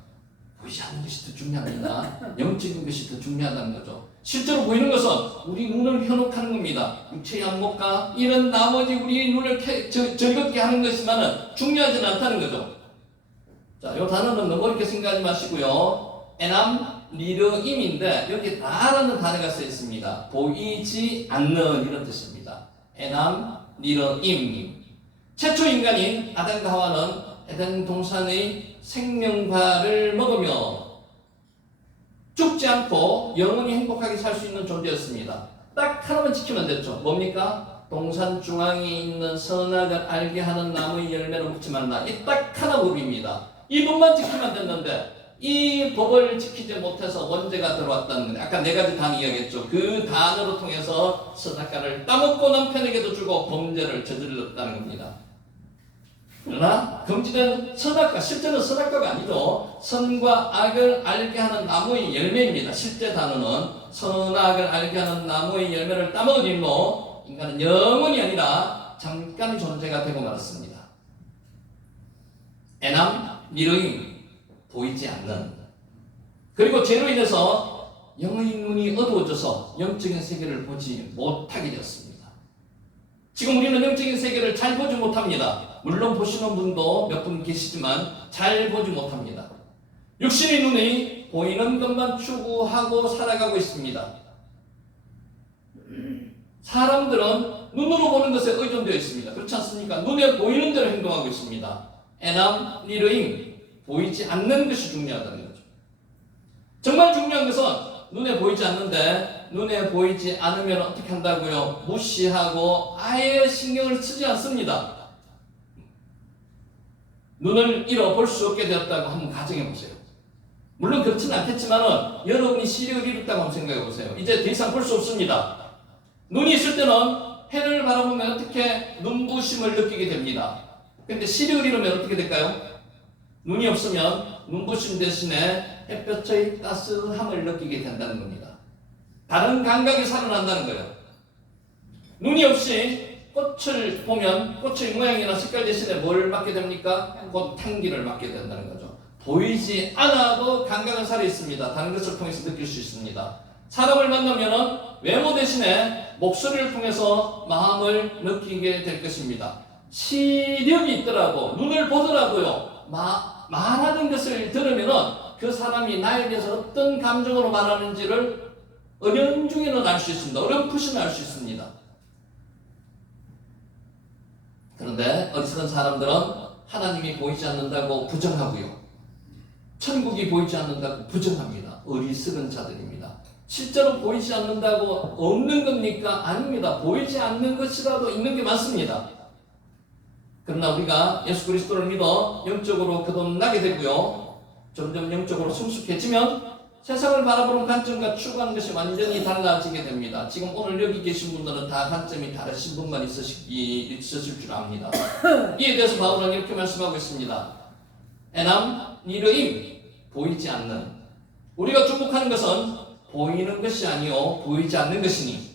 보이지 않는 것이 더 중요합니다. 영적인 것이 더 중요하다는 거죠. 실제로 보이는 것은 우리 눈을 현혹하는 겁니다. 육체의 안목과 이런 나머지 우리 눈을 즐겁게 하는 것이지만 중요하지는 않다는 거죠. 자, 이 단어는 너무 어렵게 생각하지 마시고요. 에남 리르임인데 여기 다라는 단어가 쓰여 있습니다. 보이지 않는 이런 뜻입니다. 에남 리르임. 최초 인간인 아담과 하와는 에덴 동산의 생명과를 먹으며 죽지 않고 영원히 행복하게 살 수 있는 존재였습니다. 딱 하나만 지키면 됐죠. 뭡니까? 동산 중앙에 있는 선악을 알게 하는 나무의 열매를 먹지 말라. 이 딱 하나 법입니다. 이 법만 지키면 됐는데 이 법을 지키지 못해서 원죄가 들어왔다는 거예요. 아까 네 가지 단 이야기했죠. 그 단어로 통해서 선악과를 따먹고 남편에게도 주고 범죄를 저질렀다는 겁니다. 그러나 금지된 선악과, 실제는 선악과가 아니죠. 선과 악을 알게 하는 나무의 열매입니다. 실제 단어는 선악을 알게 하는 나무의 열매를 따먹은 일로 인간은 영원히 아니라 잠깐의 존재가 되고 말았습니다. 에남 미르임, 보이지 않는. 그리고 죄로 인해서 영의 눈이 어두워져서 영적인 세계를 보지 못하게 되었습니다. 지금 우리는 영적인 세계를 잘 보지 못합니다. 물론 보시는 분도 몇 분 계시지만 잘 보지 못합니다. 육신의 눈이 보이는 것만 추구하고 살아가고 있습니다. 사람들은 눈으로 보는 것에 의존되어 있습니다. 그렇지 않습니까? 눈에 보이는 대로 행동하고 있습니다. 에남 리르임, 보이지 않는 것이 중요하다는 거죠. 정말 중요한 것은 눈에 보이지 않는데 눈에 보이지 않으면 어떻게 한다고요? 무시하고 아예 신경을 쓰지 않습니다. 눈을 잃어 볼 수 없게 되었다고 한번 가정해 보세요. 물론 그렇지는 않겠지만 여러분이 시력을 잃었다고 한번 생각해 보세요. 이제 더 이상 볼 수 없습니다. 눈이 있을 때는 해를 바라보면 어떻게 눈부심을 느끼게 됩니다. 근데 시력을 잃으면 어떻게 될까요? 눈이 없으면 눈부심 대신에 햇볕의 따스함을 느끼게 된다는 겁니다. 다른 감각이 살아난다는 거예요. 눈이 없이 꽃을 보면 꽃의 모양이나 색깔 대신에 뭘 맡게 됩니까? 꽃 향기를 맡게 된다는 거죠. 보이지 않아도 감각은 살아있습니다. 다른 것을 통해서 느낄 수 있습니다. 사람을 만나면 외모 대신에 목소리를 통해서 마음을 느끼게 될 것입니다. 시력이 있더라도 눈을 보더라도요, 말하는 것을 들으면 그 사람이 나에 대해서 어떤 감정으로 말하는지를 은연중에는 알 수 있습니다. 어렴풋이 알 수 있습니다. 그런데 어리석은 사람들은 하나님이 보이지 않는다고 부정하고요, 천국이 보이지 않는다고 부정합니다. 어리석은 자들입니다. 실제로 보이지 않는다고 없는 겁니까? 아닙니다. 보이지 않는 것이라도 있는 게 많습니다. 그러나 우리가 예수 그리스도를 믿어 영적으로 거듭나게 되고요. 점점 영적으로 성숙해지면 세상을 바라보는 관점과 추구하는 것이 완전히 달라지게 됩니다. 지금 오늘 여기 계신 분들은 다 관점이 다르신 분만 있으실 줄 압니다. 이에 대해서 바울은 이렇게 말씀하고 있습니다. 에남 니르임 보이지 않는, 우리가 주목하는 것은 보이는 것이 아니요 보이지 않는 것이니,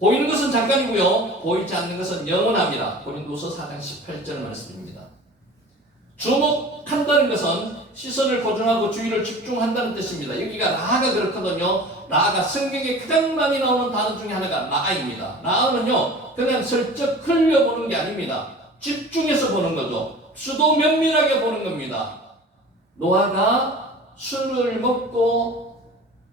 보이는 것은 잠깐이고요 보이지 않는 것은 영원합니다. 고린도서 4장 18절 말씀입니다. 주목한다는 것은 시선을 고정하고 주의를 집중한다는 뜻입니다. 여기가 라가 그렇거든요. 라가 성경에 가장 많이 나오는 단어 중에 하나가 라입니다. 라는요 그냥 슬쩍 흘려보는 게 아닙니다. 집중해서 보는 거죠. 수도 면밀하게 보는 겁니다. 노아가 술을 먹고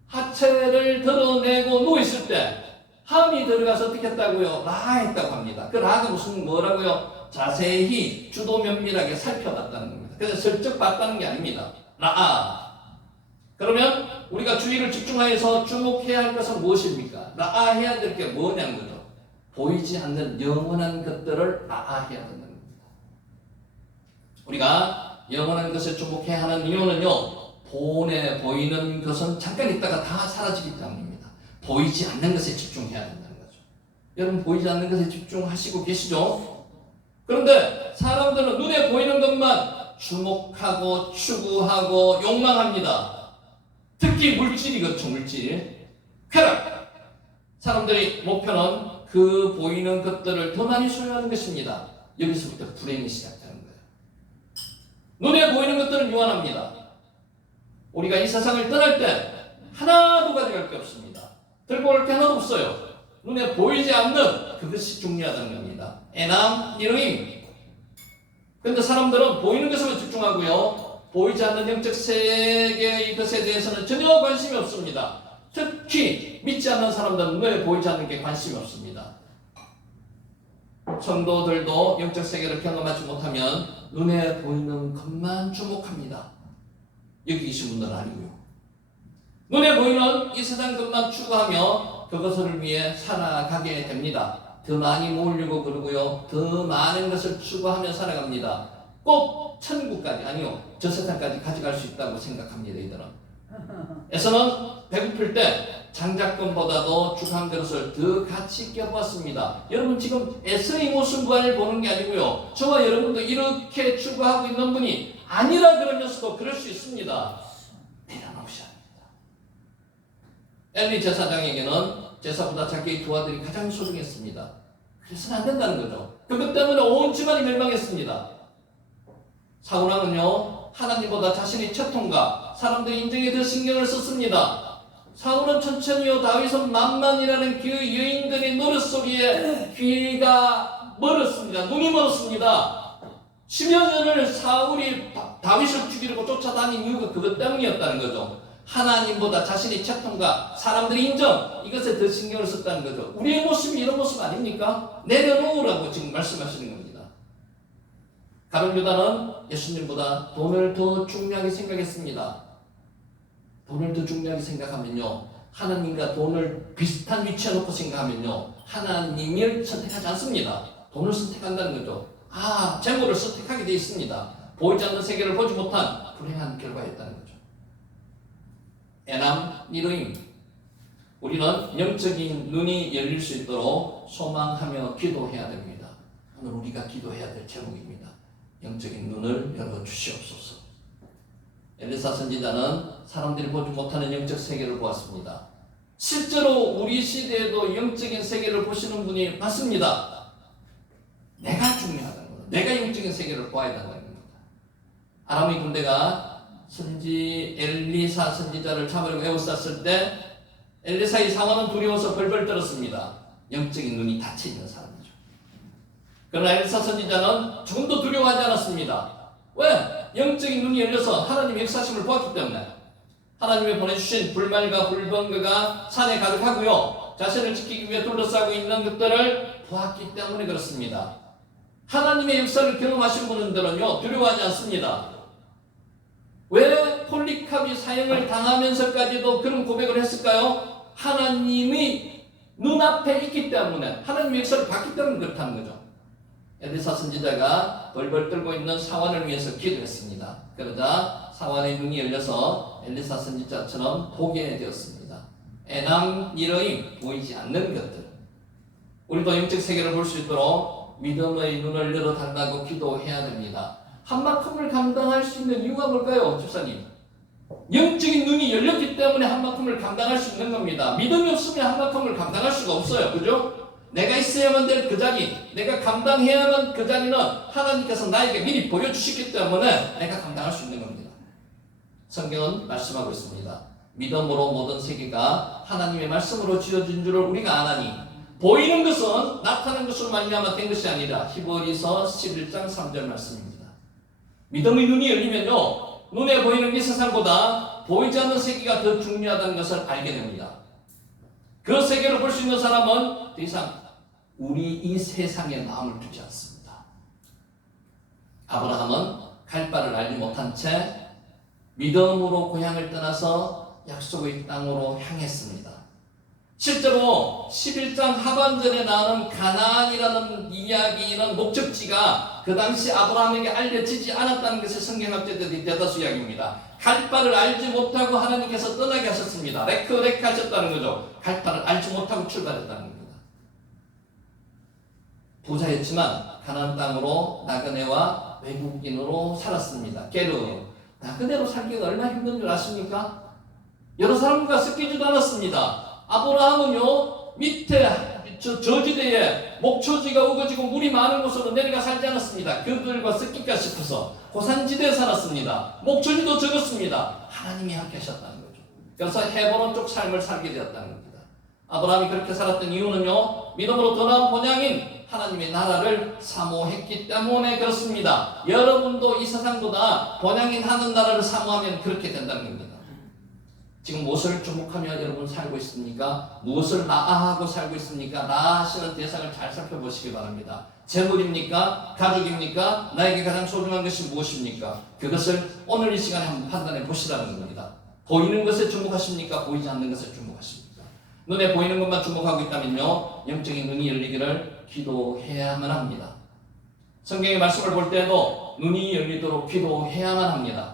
하체를 드러내고 누워있을 때 함이 들어가서 어떻게 했다고요? 라 했다고 합니다. 그 라가 무슨 뭐라고요? 자세히 주도 면밀하게 살펴봤다는 겁니다. 그래서 슬쩍 봤다는 게 아닙니다. 라. 그러면 우리가 주의를 집중하여서 주목해야 할 것은 무엇입니까? 라 해야 될 게 뭐냐는 거죠. 보이지 않는 영원한 것들을 라 해야 된다는 겁니다. 우리가 영원한 것에 주목해야 하는 이유는요, 본에 보이는 것은 잠깐 있다가 다 사라지기 때문입니다. 보이지 않는 것에 집중해야 된다는 거죠. 여러분 보이지 않는 것에 집중하시고 계시죠? 그런데 사람들은 눈에 보이는 것만 주목하고 추구하고 욕망합니다. 특히 물질이거든요. 물질. 쾌락. 사람들의 목표는 그 보이는 것들을 더 많이 소유하는 것입니다. 여기서부터 불행이 시작되는 거예요. 눈에 보이는 것들은 유한합니다. 우리가 이 세상을 떠날 때 하나도 가져갈 게 없습니다. 들고 올 게 하나도 없어요. 눈에 보이지 않는 그것이 중요하다는 겁니다. 에남 니르임. 그런데 사람들은 보이는 것에만 집중하고요, 보이지 않는 영적 세계의 것에 대해서는 전혀 관심이 없습니다. 특히 믿지 않는 사람들은 눈에 보이지 않는 게 관심이 없습니다. 성도들도 영적 세계를 경험하지 못하면 눈에 보이는 것만 주목합니다. 여기 계신 분들은 아니고요. 눈에 보이는 이 세상 것만 추구하며 그것을 위해 살아가게 됩니다. 더 많이 모으려고 그러고요, 더 많은 것을 추구하며 살아갑니다. 꼭 천국까지, 아니요, 저 세상까지 가져갈 수 있다고 생각합니다. 이들은 에서는 배고플 때 장작권보다도 죽 한 그릇을 더 같이 껴보았습니다. 여러분 지금 에서의 모습만을 보는 게 아니고요, 저와 여러분도 이렇게 추구하고 있는 분이 아니라 그러면서도 그럴 수 있습니다. 내려놓으셔야 합니다. 엘리 제사장에게는 제사보다 자기의 두 아들이 가장 소중했습니다. 그래서는 안 된다는 거죠. 그것 때문에 온 집안이 멸망했습니다. 사울왕은요, 하나님보다 자신의 채통과 사람들의 인정에 더 신경을 썼습니다. 사울은 천천히요, 다윗은 만만이라는 그 여인들의 노랫소리에 귀가 멀었습니다. 눈이 멀었습니다. 10여 년을 사울이 다윗을 죽이려고 쫓아다닌 이유가 그것 때문이었다는 거죠. 하나님보다 자신의 채통과 사람들의 인정, 이것에 더 신경을 썼다는 거죠. 우리의 모습이 이런 모습 아닙니까? 내려놓으라고 지금 말씀하시는 겁니다. 가룟 유다는 예수님보다 돈을 더 중요하게 생각했습니다. 돈을 더 중요하게 생각하면요, 하나님과 돈을 비슷한 위치에 놓고 생각하면요, 하나님을 선택하지 않습니다. 돈을 선택한다는 거죠. 재물을 선택하게 되어 있습니다. 보이지 않는 세계를 보지 못한 불행한 결과였다는 거죠. 에남 니르임. 우리는 영적인 눈이 열릴 수 있도록 소망하며 기도해야 됩니다. 오늘 우리가 기도해야 될 제목입니다. 영적인 눈을 열어주시옵소서. 엘리사 선지자는 사람들이 보지 못하는 영적 세계를 보았습니다. 실제로 우리 시대에도 영적인 세계를 보시는 분이 많습니다. 내가 중요하다는 겁니다. 내가 영적인 세계를 보아야 된다는 겁니다. 아람의 군대가 엘리사 선지자를 잡으려고 에워쌌을 때 엘리사의 상황은 두려워서 벌벌 떨었습니다. 영적인 눈이 닫혀있는 사람이죠. 그러나 엘리사 선지자는 조금도 두려워하지 않았습니다. 왜? 영적인 눈이 열려서 하나님의 역사심을 보았기 때문에. 하나님이 보내주신 불말과 불번거가 산에 가득하고요, 자신을 지키기 위해 둘러싸고 있는 것들을 보았기 때문에 그렇습니다. 하나님의 역사를 경험하신 분들은요, 두려워하지 않습니다. 왜 폴리캅이 사형을 당하면서까지도 그런 고백을 했을까요? 하나님이 눈앞에 있기 때문에 하나님의 역사를 봤기 때문에 그렇다는 거죠. 엘리사 선지자가 벌벌 떨고 있는 사환을 위해서 기도했습니다. 그러자 사환의 눈이 열려서 엘리사 선지자처럼 보게 되었습니다. 에남 니르임, 보이지 않는 것들. 우리도 영적 세계를 볼 수 있도록 믿음의 눈을 열어달라고 기도해야 됩니다. 한 만큼을 감당할 수 있는 이유가 뭘까요, 집사님? 영적인 눈이 열렸기 때문에 한 만큼을 감당할 수 있는 겁니다. 믿음이 없으면 한 만큼을 감당할 수가 없어요. 그죠? 내가 있어야만 될 그 자리, 내가 감당해야만 그 자리는 하나님께서 나에게 미리 보여주시기 때문에 내가 감당할 수 있는 겁니다. 성경은 말씀하고 있습니다. 믿음으로 모든 세계가 하나님의 말씀으로 지어진 줄을 우리가 아나니 보이는 것은 나타난 것으로 말미암아 된 것이 아니라 히브리서 11장 3절 말씀입니다. 믿음의 눈이 열리면요, 눈에 보이는 이 세상보다 보이지 않는 세계가 더 중요하다는 것을 알게 됩니다. 그 세계를 볼 수 있는 사람은 더 이상 우리 이 세상에 마음을 두지 않습니다. 아브라함은 갈 바를 알지 못한 채 믿음으로 고향을 떠나서 약속의 땅으로 향했습니다. 실제로 11장 하반절에 나오는 가나안이라는 이야기는 목적지가 그 당시 아브라함에게 알려지지 않았다는 것이 성경학자들이 대다수 이야기입니다. 갈 바를 알지 못하고 하나님께서 떠나게 하셨습니다. 레크 하셨다는 거죠. 갈 바를 알지 못하고 출발했다는 겁니다. 부자였지만 가나안 땅으로 나그네와 외국인으로 살았습니다. 게르, 나그네로 살기가 얼마나 힘든 줄 아십니까? 여러 사람과 섞이지도 않았습니다. 아브라함은요, 밑에 저지대에 목초지가 우거지고 물이 많은 곳으로 내려가 살지 않았습니다. 그들과 섞일까 싶어서 고산지대에 살았습니다. 목초지도 적었습니다. 하나님이 함께 하셨다는 거죠. 그래서 헤브론 쪽 삶을 살게 되었다는 겁니다. 아브라함이 그렇게 살았던 이유는요, 믿음으로 떠난 본향인 하나님의 나라를 사모했기 때문에 그렇습니다. 여러분도 이 세상보다 본향인 하는 나라를 사모하면 그렇게 된다는 겁니다. 지금 무엇을 주목하며 여러분 살고 있습니까? 무엇을 나아하고 살고 있습니까? 나아하시는 대상을 잘 살펴보시기 바랍니다. 재물입니까? 가족입니까? 나에게 가장 소중한 것이 무엇입니까? 그것을 오늘 이 시간에 한번 판단해 보시라는 겁니다. 보이는 것에 주목하십니까? 보이지 않는 것에 주목하십니까? 눈에 보이는 것만 주목하고 있다면요, 영적인 눈이 열리기를 기도해야만 합니다. 성경의 말씀을 볼 때도 눈이 열리도록 기도해야만 합니다.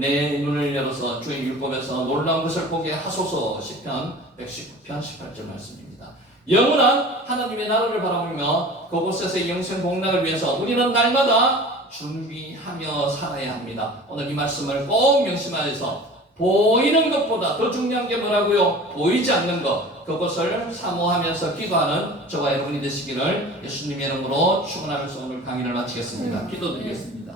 내 눈을 열어서 주의 율법에서 놀라운 것을 보게 하소서. 시편 119편 18절 말씀입니다. 영원한 하나님의 나라를 바라보며 그곳에서의 영생 복락을 위해서 우리는 날마다 준비하며 살아야 합니다. 오늘 이 말씀을 꼭 명심하여서 보이는 것보다 더 중요한 게 뭐라고요? 보이지 않는 것, 그것을 사모하면서 기도하는 저와 여러분이 되시기를 예수님의 이름으로 축원하면서 오늘 강의를 마치겠습니다. 기도드리겠습니다.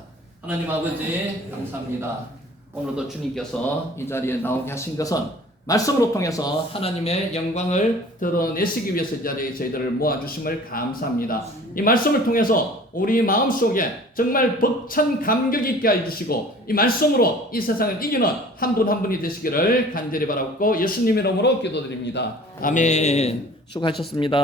하나님 아버지, 감사합니다. 오늘도 주님께서 이 자리에 나오게 하신 것은 말씀으로 통해서 하나님의 영광을 드러내시기 위해서 이 자리에 저희들을 모아주심을 감사합니다. 이 말씀을 통해서 우리 마음속에 정말 벅찬 감격 있게 해주시고 이 말씀으로 이 세상을 이기는 한 분 한 분이 되시기를 간절히 바라고 예수님의 이름으로 기도드립니다. 아멘. 수고하셨습니다.